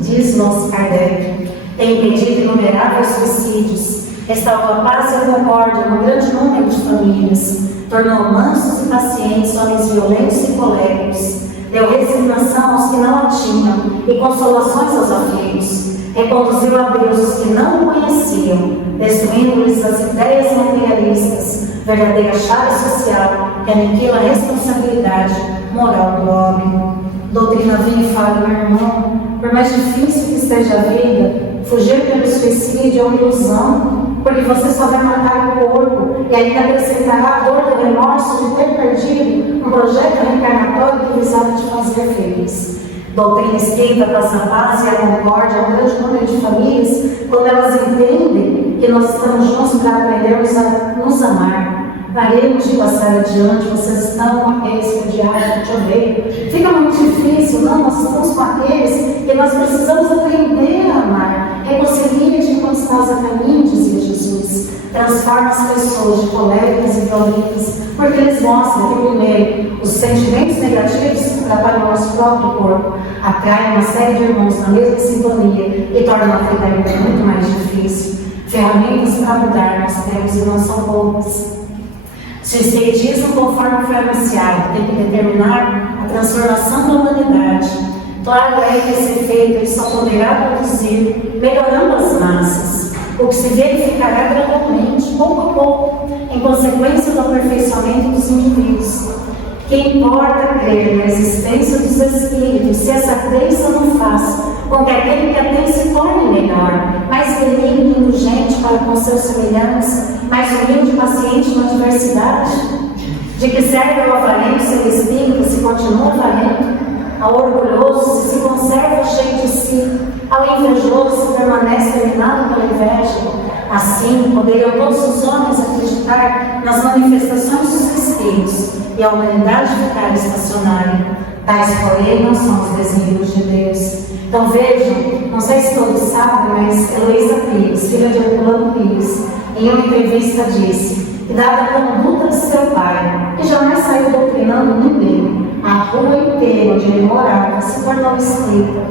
diz-nos Kardec, tem impedido inumeráveis suicídios, restaurou a paz e a concórdia no grande número de famílias, tornou mansos e pacientes homens violentos e coléricos, deu resignação aos que não a tinham e consolações aos aflitos, reconduziu a Deus os que não o conheciam, destruindo-lhes as ideias materialistas, verdadeira chave social que aniquila a responsabilidade moral do homem. Doutrina vinha e fala, meu irmão, por mais difícil que esteja a vida, fugir pelo suicídio é uma ilusão, porque você só vai matar o corpo e ainda acrescentará a dor do remorso de ter perdido um projeto reencarnatório que visava te fazer feliz. Doutrina espírita traz a paz e a concórdia a um grande número de famílias quando elas entendem que nós estamos juntos para aprendermos a nos amar. Paremos de passar adiante, vocês estão com aqueles que odiaram, que te odeiam. Fica muito difícil, não, nós estamos com aqueles que nós precisamos aprender a amar. Reconcilia-te enquanto estás a caminho, dizia Jesus. Transforma as pessoas de coléricas e violentas, porque eles mostram que, primeiro, os sentimentos negativos atrapalham o nosso próprio corpo, atraem uma série de irmãos na mesma sintonia e tornam a vida muito mais difícil. Ferramentas para mudar nós temos e não são poucas. Se o Espiritismo, conforme foi anunciado, tem que determinar a transformação da humanidade, claro é que esse efeito ele só poderá produzir melhorando as massas, o que se verificará gradualmente, pouco a pouco, em consequência do aperfeiçoamento dos indivíduos, que Que importa crer na existência dos Espíritos, se essa crença não faz com que aquele que a tem se torne melhor, mais benigno e indulgente para com seus semelhantes, mais humilde e paciente na adversidade? De que serve ao avarento seu espírito se continua avarento, ao orgulhoso se conserva cheio de si, ao invejoso se permanece dominado pela inveja? Assim, poderiam todos os homens acreditar nas manifestações dos Espíritos e a humanidade ficar estacionária. Tais, porém, não são os desígnios de Deus. Então vejam, não sei se todos sabem, mas Heloísa Pires, filha de Herculano Pires, em uma entrevista disse que, dada a conduta de seu pai, que jamais saiu doutrinando ninguém, a rua inteira onde ele morava se tornou espírita,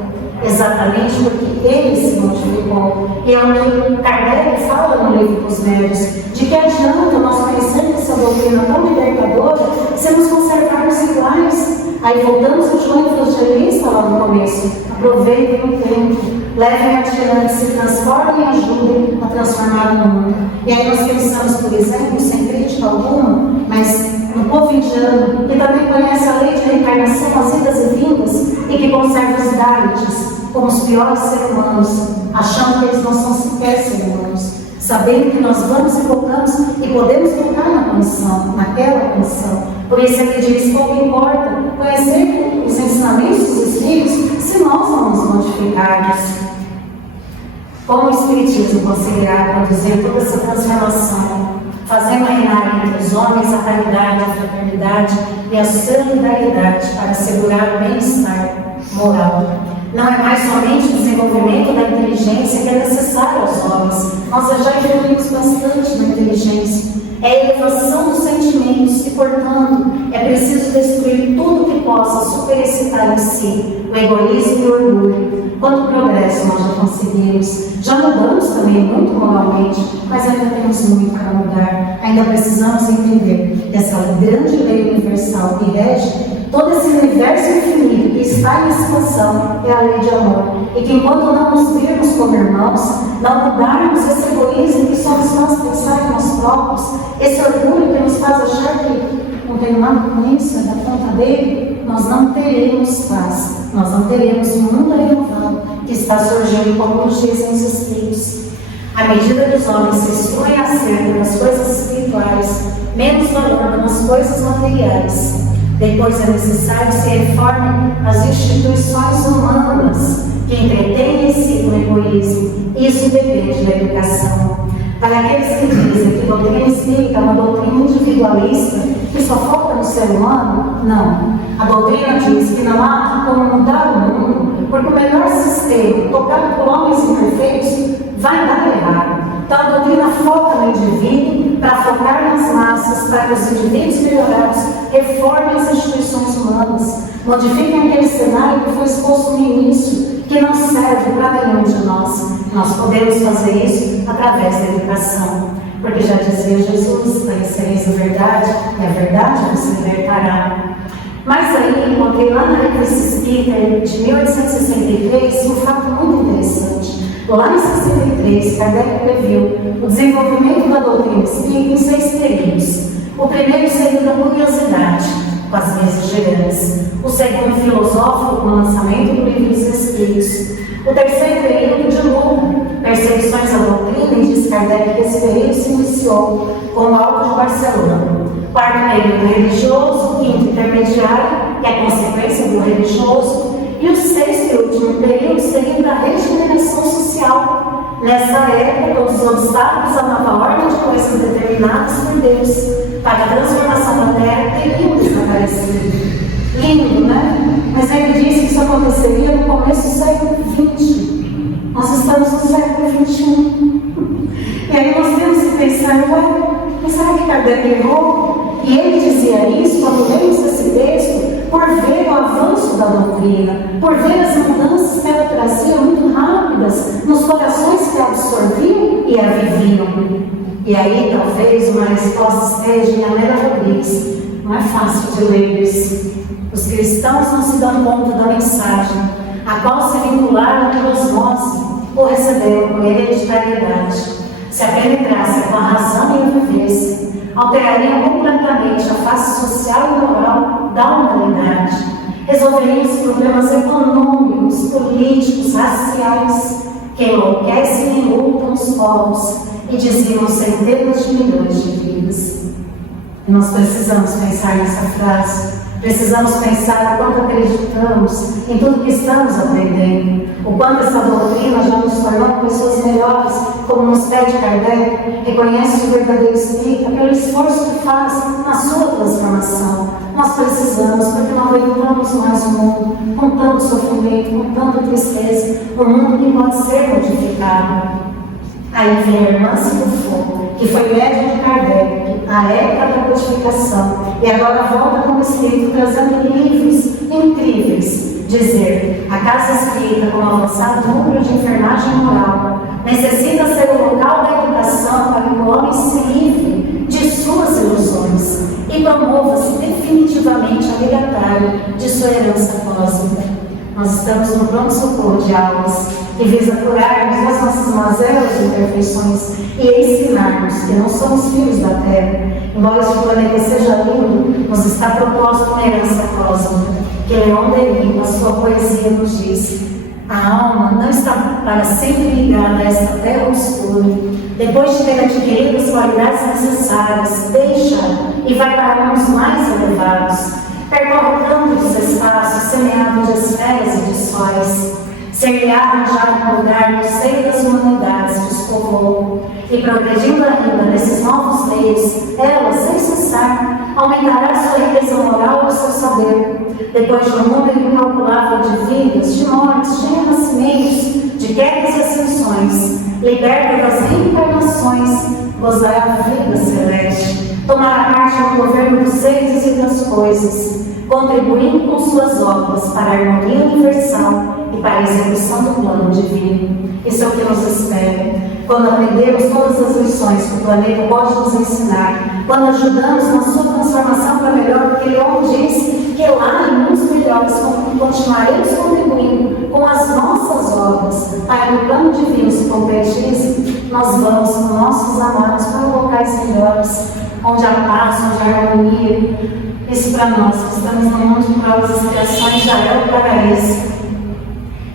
exatamente porque ele se modificou. E é o que Kardec fala no livro dos Médios, de que adianta nós conhecermos essa doutrina tão libertadora se nos conservarmos iguais. Aí voltamos ao João Evangelista lá no começo: aproveitem o tempo, levem adiante, se transformem e ajudem a transformar o mundo. E aí nós pensamos, por exemplo, sem crítica alguma, mas no povo indiano, que também conhece a lei de reencarnação, as idas e vindas, e que conserva os Dalits como os piores seres humanos, achando que eles não são sequer seres humanos, sabendo que nós vamos e voltamos e podemos voltar na condição, naquela condição. Por isso ele diz: pouco importa conhecer os ensinamentos dos Espíritos se nós não nos modificarmos. Como o Espiritismo conseguirá produzir toda essa transformação, fazendo reinar entre os homens a caridade, a fraternidade e a solidariedade para assegurar o bem-estar moral? Não é mais somente o desenvolvimento da inteligência que é necessário aos homens. Nós já evoluímos bastante na inteligência. É a elevação dos sentimentos e, portanto, é preciso destruir tudo que possa superexcitar em si o egoísmo e o orgulho. Quanto progresso nós já conseguimos. Já mudamos também muito moralmente, mas ainda temos muito para mudar. Ainda precisamos entender que essa grande lei universal que rege todo esse universo infinito que está em expansão é a lei de amor. E que enquanto não nos virmos como irmãos, não mudarmos esse egoísmo que só nos faz pensar em nós próprios, esse orgulho que nos faz achar que não tem nada com isso, é da conta dele, nós não teremos paz, nós não teremos um mundo renovado que está surgindo, como nos dizem os Espíritos. À medida que os homens se instruem acerca das coisas espirituais, menos valor nas coisas materiais. Depois é necessário se reformem as instituições humanas que entretêm em si o egoísmo. Isso depende da educação. Para aqueles que dizem que a doutrina espírita é uma doutrina individualista que só foca no ser humano, não. A doutrina diz que não há como mudar o mundo, porque o melhor sistema, tocado por homens imperfeitos, vai dar errado. Então a doutrina foca no indivíduo para focar nas massas, para que os indivíduos melhorados reformem as instituições humanas, modifiquem aquele cenário que foi exposto no início, que não serve para nenhum de nós. Nós podemos fazer isso através da educação, porque já dizia Jesus: conhecereis a verdade, e a verdade vos libertará. Mas aí encontrei lá na Revista Espírita de 1863 um fato muito interessante. Lá em 63, Kardec previu o desenvolvimento da doutrina espírita em 6 períodos. O primeiro seria da curiosidade, com as mesas girantes. O segundo, filosófico, com o lançamento do Livro dos Espíritos. O terceiro período, de luta, perseguições à doutrina, e diz Kardec que esse período se iniciou com o Alto de Barcelona. Quarto período, religioso. Quinto, intermediário, que é consequência do religioso. E o sexto e último período seria da regeneração social. Nessa época, todos os obstáculos à nova ordem de coisas determinadas por Deus para a transformação da Terra teriam desaparecido. Lindo, né? Mas ele disse que isso aconteceria no começo do século XX. Nós estamos no século XXI. E aí nós temos que pensar: ué, mas será que Kardec errou? E ele dizia isso quando lemos esse texto, por ver o avanço da doutrina, por ver as mudanças que ela trazia muito rápidas nos corações que a absorviam e a viviam. E aí talvez uma resposta esteja em Amélia Rodrigues: não é fácil de ler isso. Os cristãos não se dão conta da mensagem, a qual se vincularam por osmose ou receberam por hereditariedade. Se a penetrasse com a razão e a resolvessem, alterariam completamente a face social e moral da humanidade, resolveriam os problemas econômicos, políticos, raciais, que enlouquecem e lutam os povos e dizimam centenas de milhões de vidas. E nós precisamos pensar nessa frase. Precisamos pensar o quanto acreditamos em tudo que estamos aprendendo, o quanto essa doutrina já nos tornou pessoas melhores, como nos pede Kardec, reconhece o verdadeiro espírita pelo esforço que faz na sua transformação. Nós precisamos, porque não aguentamos mais o mundo com tanto sofrimento, com tanta tristeza, um mundo que pode ser modificado. Aí vem a irmã Silvio, que foi médium de Kardec, a época da codificação, e agora volta como espírito trazendo livros incríveis. Dizer, a casa espírita com avançado número de enfermagem moral necessita ser o local da educação para que o homem se livre de suas ilusões e promova-se definitivamente a legatário de sua herança cósmica. Nós estamos no pronto-socorro de almas que visa curarmos as nossas mazelas e imperfeições e ensinarmos que não somos filhos da terra. Embora este planeta seja lindo, nos está proposto uma herança cósmica, que Leon Denis, na sua poesia, nos diz: a alma não está para sempre ligada a esta terra obscura. Depois de ter adquirido as qualidades necessárias, deixa e vai para mundos mais elevados. Percorre campos dos espaços semeados de esferas e de sóis. Ser-lhe-á arranjado um lugar no seio das humanidades que os povoam. E progredindo ainda nesses novos meios, ela, sem cessar, aumentará sua riqueza moral e o seu saber. Depois de um número incalculável de vidas, de mortes, de renascimentos, de quedas e ascensões, liberta das reencarnações, gozará a vida celeste. Tomará parte no governo dos seres e das coisas, contribuindo com suas obras para a harmonia universal e para a execução do plano divino. Isso é o que nos espera. Quando aprendemos todas as lições que o planeta pode nos ensinar, quando ajudamos na sua transformação para melhor, porque Leon diz que lá em mundos melhores continuaremos contribuindo com as nossas obras para que o plano divino se concretize, nós vamos com nossos amados para locais melhores, onde há paz, onde há harmonia. Isso para nós que estamos no mundo de provas e expiações já é o paraíso.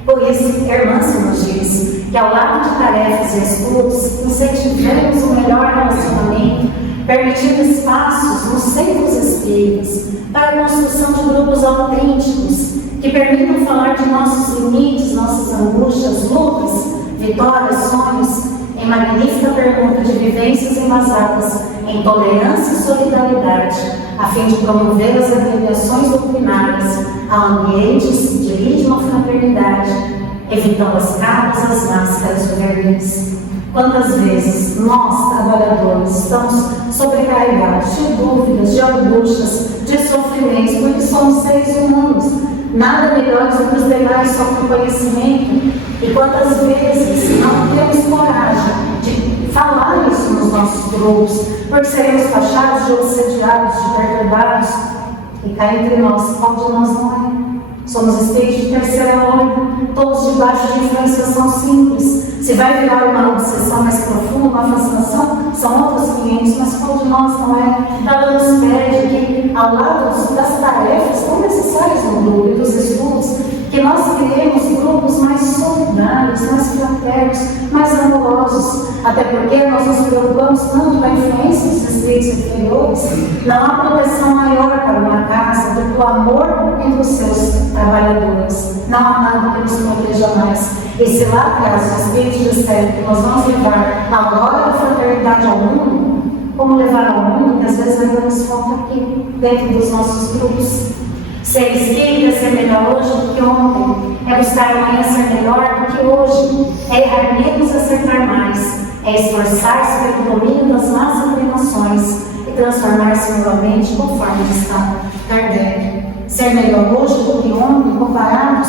Por isso, a irmã nos diz que ao lado de tarefas e estudos, incentivemos o melhor relacionamento, permitindo espaços nos centros espíritas para a construção de grupos autênticos que permitam falar de nossos limites, nossas angústias, lutas, vitórias, sonhos, em magnífica pergunta de vivências embasadas em tolerância e solidariedade, a fim de promover as abreviações doutrinárias a ambientes de ritmo e fraternidade, evitando as capas, as máscaras e verniz. Quantas vezes nós, trabalhadores, estamos sobrecarregados de dúvidas, de angústias, de sofrimentos, porque somos seres humanos, nada melhores do que os demais só com conhecimento. E quantas vezes não temos coragem de falar isso nos nossos grupos, porque seremos taxados de obsediados, de perturbados, e cá entre nós, qual de nós não é? Somos espíritos de terceira ordem, todos debaixo de influenciação simples. Se vai virar uma obsessão mais profunda, uma fascinação, são outros 500, mas qual de nós não é? Ela nos pede que, ao lado das tarefas tão necessárias no grupo e dos estudos, que nós criemos grupos mais solidários, mais fraternos, mais amorosos, até porque nós nos preocupamos tanto com a influência dos espíritos inferiores. Não há proteção maior para uma casa do que o amor entre os seus trabalhadores. Não há nada que nos proteja mais. E se lá atrás os espíritos disseram que nós vamos levar a glória da fraternidade ao mundo, como levar ao mundo, que às vezes ainda nos falta aqui, dentro dos nossos grupos. Ser espírita é ser melhor hoje do que ontem, é buscar amanhã ser melhor do que hoje, é errar menos e acertar mais, é esforçar-se pelo domínio das más inclinações e transformar-se moralmente conforme está Kardec. Ser melhor hoje do que ontem, compararmos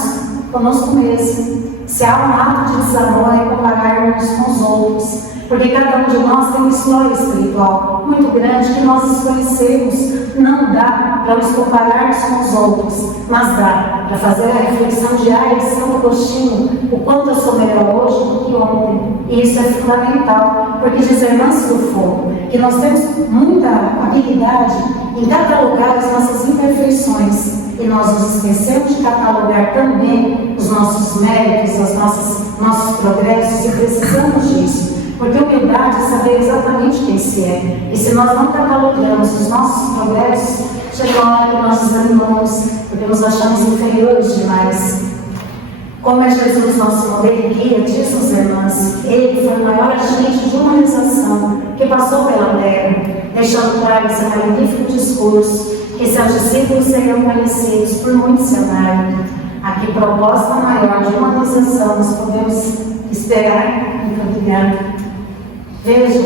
conosco mesmo. Se há um ato de desamor, é compararmos com os outros, porque cada um de nós tem uma história espiritual muito grande que nós desconhecemos. Não dá para nos compararmos com os outros, mas dá para fazer a reflexão diária de Santo Agostinho, o quanto eu sou melhor hoje do que ontem. E isso é fundamental, porque diz a irmã Silfo que nós temos muita habilidade em catalogar as nossas imperfeições, e nós nos esquecemos de catalogar também os nossos méritos, nossos progressos, e precisamos disso. Porque humildade é saber exatamente quem se é. E se nós não catalogamos os nossos progressos, chega uma hora que nós desanimamos, porque nos achamos inferiores demais. Como é Jesus nosso modelo e guia, diz as irmãs, ele foi o maior agente de humanização que passou pela terra, deixando claro esse magnífico discurso, que seus discípulos seriam conhecidos por muitos cenários. A que proposta maior de humanização nós podemos esperar? Muito obrigada. Veja,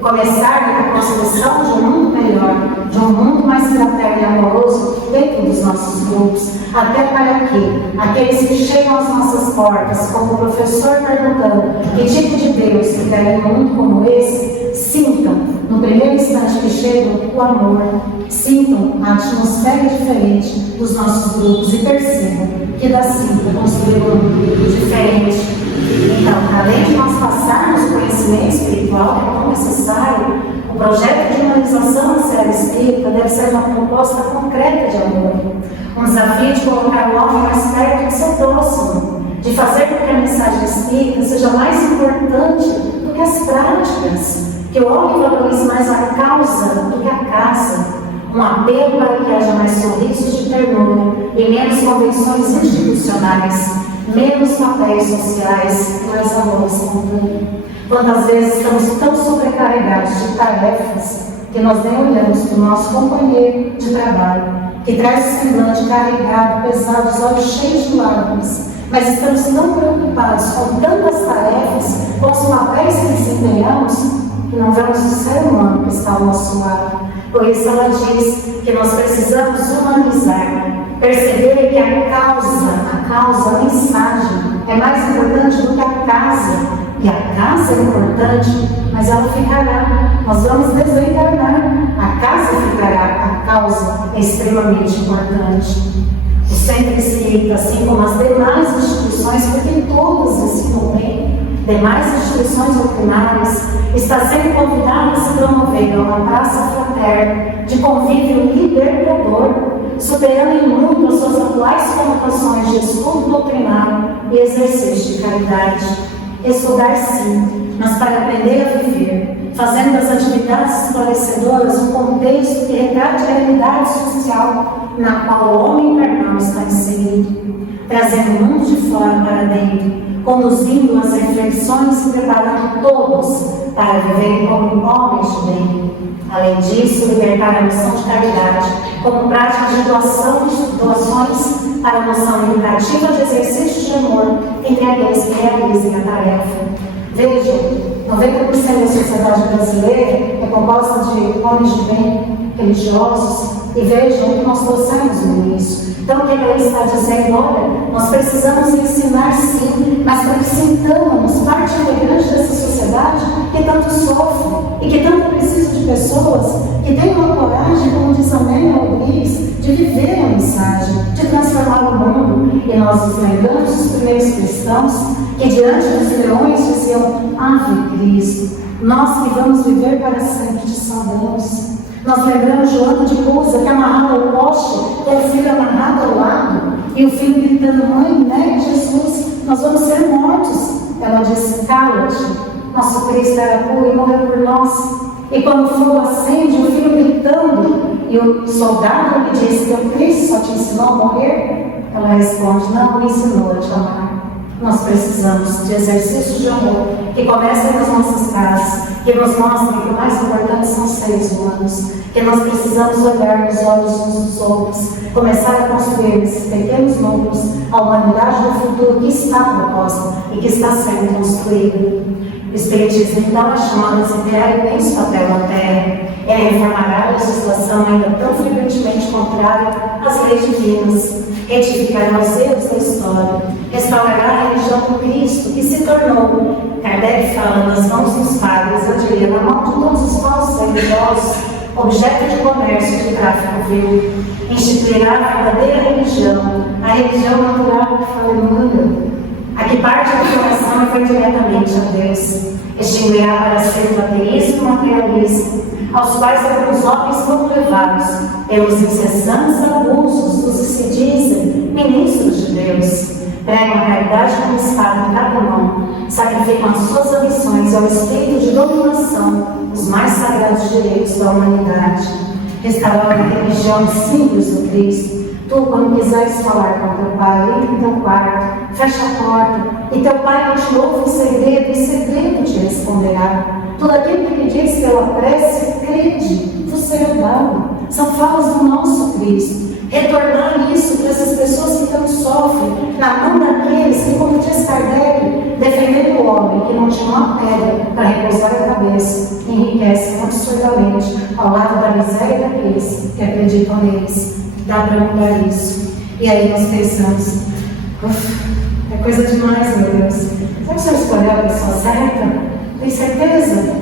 começar com a construção de um mundo melhor, de um mundo mais fraterno e amoroso dentro dos nossos grupos, até para que aqueles que chegam às nossas portas, como o professor perguntando que tipo de Deus que quer um mundo como esse, sintam, no primeiro instante que chegam, o amor, sintam a atmosfera diferente dos nossos grupos e percebam que dá sim para construir um mundo diferente. Então, além de nós passarmos o conhecimento espiritual, que é tão necessário, o projeto de humanização da série espírita deve ser uma proposta concreta de amor. Um desafio de colocar o homem mais perto do seu próximo, de fazer com que a mensagem espírita seja mais importante do que as práticas, que o homem valorize mais a causa do que a casa. Um apelo para que haja mais sorrisos de ternura e menos convenções institucionais, menos papéis sociais, mais amor espontâneo. Quantas vezes estamos tão sobrecarregados de tarefas que nós nem olhamos para o nosso companheiro de trabalho, que traz o semblante carregado, pesado, os olhos cheios de lágrimas, mas estamos tão preocupados com tantas tarefas, com os papéis que desempenhamos, que não vemos o ser humano que está ao nosso lado. Por isso ela diz que nós precisamos humanizar, perceber que a causa, a mensagem é mais importante do que a casa. E a casa é importante, mas ela ficará. Nós vamos desencarnar. A casa ficará, a causa é extremamente importante. O Centro Espírita, assim como as demais instituições, porque todas ensinam bem, demais instituições ordinárias, está sendo convidada a se promover uma praça fraterna de convívio libertador, superando em muito as suas atuais conotações de estudo doutrinário e exercício de caridade. Estudar sim, mas para aprender a viver, fazendo das atividades esclarecedoras um contexto que retrate a realidade social na qual o homem carnal está inserido, trazendo o mundo de fora para dentro, conduzindo as reflexões e preparando todos para viverem como homens de bem. Além disso, libertar a noção de caridade como prática de doações para a noção educativa de exercício de amor entre aqueles que realizem a tarefa. Vejam, 90% da sociedade brasileira é composta de homens de bem, religiosos, e vejam o que nós trouxemos no início. Então, o que ela está dizendo? Olha, nós precisamos ensinar sim, mas para que sintamos parte integrante dessa sociedade que tanto sofre e que tanto precisa de pessoas que tenham uma coragem, como diz a Nélia Rodrigues, de viver a mensagem, de transformar o mundo. E nós nos lembramos dos primeiros cristãos que diante dos leões diziam: Ave Cristo, nós que vamos viver para sempre te saudamos. Nós lembramos Joana de Cusa, que amarrava o poste, com o filho amarrado ao lado, e o filho gritando: Mãe, né, Jesus, nós vamos ser mortos. Ela disse: Cala-te, nosso Cristo era puro e morreu por nós. E quando o fogo acende, o filho gritando, e o soldado lhe disse: Teu Cristo só te ensinou a morrer? Ela responde: Não, me ensinou a te amar. Nós precisamos de exercício de amor que comece nas nossas casas, que nos mostre que o mais importante são os seres humanos, que nós precisamos olhar nos olhos uns dos outros, começar a construir nesses pequenos núcleos a humanidade do futuro que está proposta e que está sendo construída. O Espiritismo, então, é chamado a desempenhar imenso papel na Terra. Ele reformará a legislação ainda tão frequentemente contrária às leis divinas, retificará os erros da história, restaurará a religião do Cristo, que se tornou, Kardec fala, nas mãos dos padres, eu diria, na mão de todos os falsos religiosos, objeto de comércio e de tráfico vil. Instituirá a verdadeira religião, a religião natural que fala Emmanuel, a que parte do coração e vai diretamente a Deus. Extinguirá para sempre o ateísmo e o materialismo, aos quais alguns homens foram levados pelos incessantes abusos dos que se dizem ministros de Deus. Pregam a caridade como Estado em cada mão, sacrificam as suas ambições ao espírito de dominação, os mais sagrados direitos da humanidade. Restaura a religião simples do Cristo. Tu, quando quiseres falar com teu pai, entra em teu quarto, fecha a porta, e teu pai que te ouve em segredo te responderá. Tudo aquilo que pedis pela prece, crede, vos será dado. São falas do nosso Cristo. Retornar isso para essas pessoas que tanto sofrem, na mão daqueles que, como diz Kardec, defendendo o homem que não tinha uma pedra para repousar a cabeça, enriquecem absurdamente ao lado da miséria daqueles que acreditam neles. Dá para mudar isso. E aí nós pensamos, é coisa demais, meu Deus. Será que o senhor escolheu a pessoa certa? Tem certeza?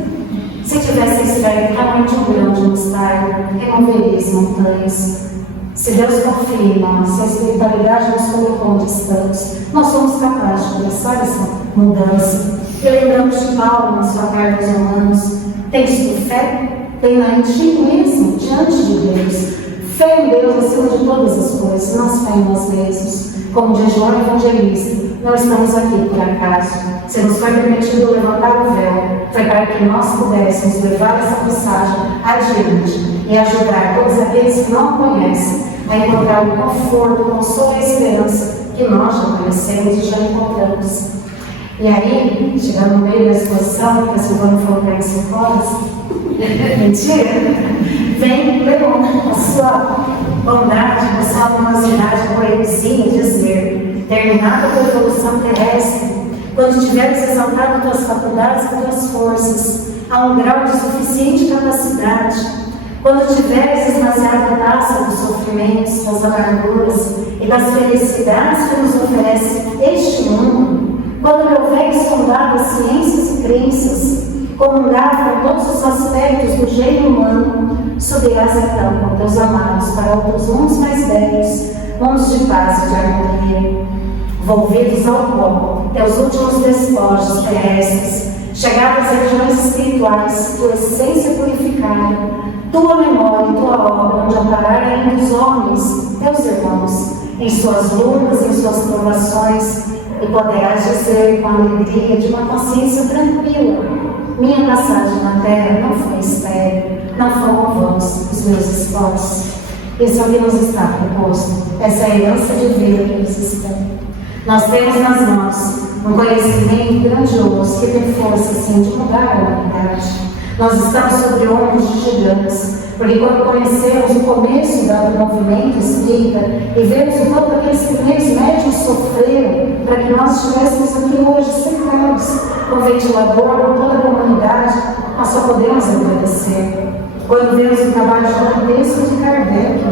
Se tivesse esperto realmente um grão de mostarda, removeria as montanhas. Se Deus confia em nós, se a espiritualidade nos colocou onde estamos, nós somos capazes de começar essa mudança. E lembramos de Paulo na sua carta aos Romanos: tens tu fé? Tem-na em ti mesmo, diante de Deus. Fé em Deus acima de todas as coisas, não fé em nós mesmos. Como diz João Evangelista, não estamos aqui por acaso. Se nos foi permitido levantar o véu, foi para que nós pudéssemos levar essa mensagem adiante e ajudar todos aqueles que não conhecem a encontrar o conforto, o consolo e a esperança que nós já conhecemos e já encontramos. E aí, chegando no meio da exposição, que a Silvana falou para em 5 horas, mentira, vem Leon, a sua bondade, a sua amorosidade, a poesia, dizer: terminada a tua evolução terrestre, quando tiveres exaltado tuas faculdades e tuas forças a um grau de suficiente capacidade, quando tiveres esvaziado a taça dos sofrimentos, das amarguras e das felicidades que nos oferece este mundo, quando lhe houveres fundado as ciências e crenças, comungado com todos os aspectos do gênio humano, subirás então com teus amados para outros mundos mais belos, mundos de paz e de harmonia, volvidos ao pó, teus últimos despojos terrestres, chegados às regiões espirituais, tua essência purificada, tua memória e tua obra, onde amparar ainda os homens, teus irmãos, em suas lutas, em suas provações, e poderás dizer com alegria de uma consciência tranquila: minha passagem na terra não foi estéril, não foram vãos os meus esforços. Isso é o que nos está proposto, essa é a herança divina que nos espera. Nós temos nas mãos um conhecimento grandioso que tem força, sim, de mudar a humanidade. Nós estamos sobre ombros de gigantes, porque quando conhecemos o começo do movimento espírita e vemos o quanto aqueles primeiros médiuns sofreram para que nós estivéssemos aqui hoje sentados com ventilador, com toda a comunidade, nós só podemos agradecer. Quando vemos o trabalho gigantesco de Kardec,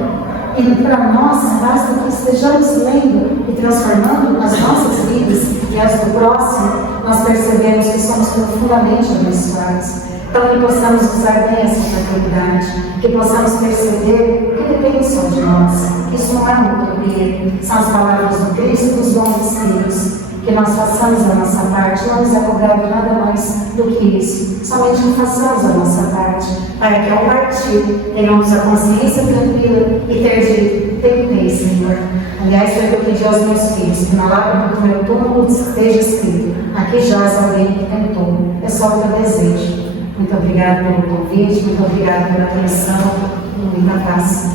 e para nós basta que estejamos lendo e transformando as nossas vidas e as do próximo, nós percebemos que somos profundamente abençoados. Então, que possamos usar bem essa oportunidade, que possamos perceber que depende só de nós, que isso não é uma utopia, são as palavras do Cristo e dos bons Espíritos, que nós façamos a nossa parte, não nos é cobrado nada mais do que isso, somente que façamos a nossa parte, para que ao partir tenhamos a consciência tranquila e ter dito: tentei, Senhor. Aliás, foi o que eu pedi aos meus filhos, que na lápide do meu túmulo esteja escrito: aqui jaz alguém que tentou, é só o que eu desejo. Muito obrigada pelo convite, muito obrigada pela atenção, muita paz.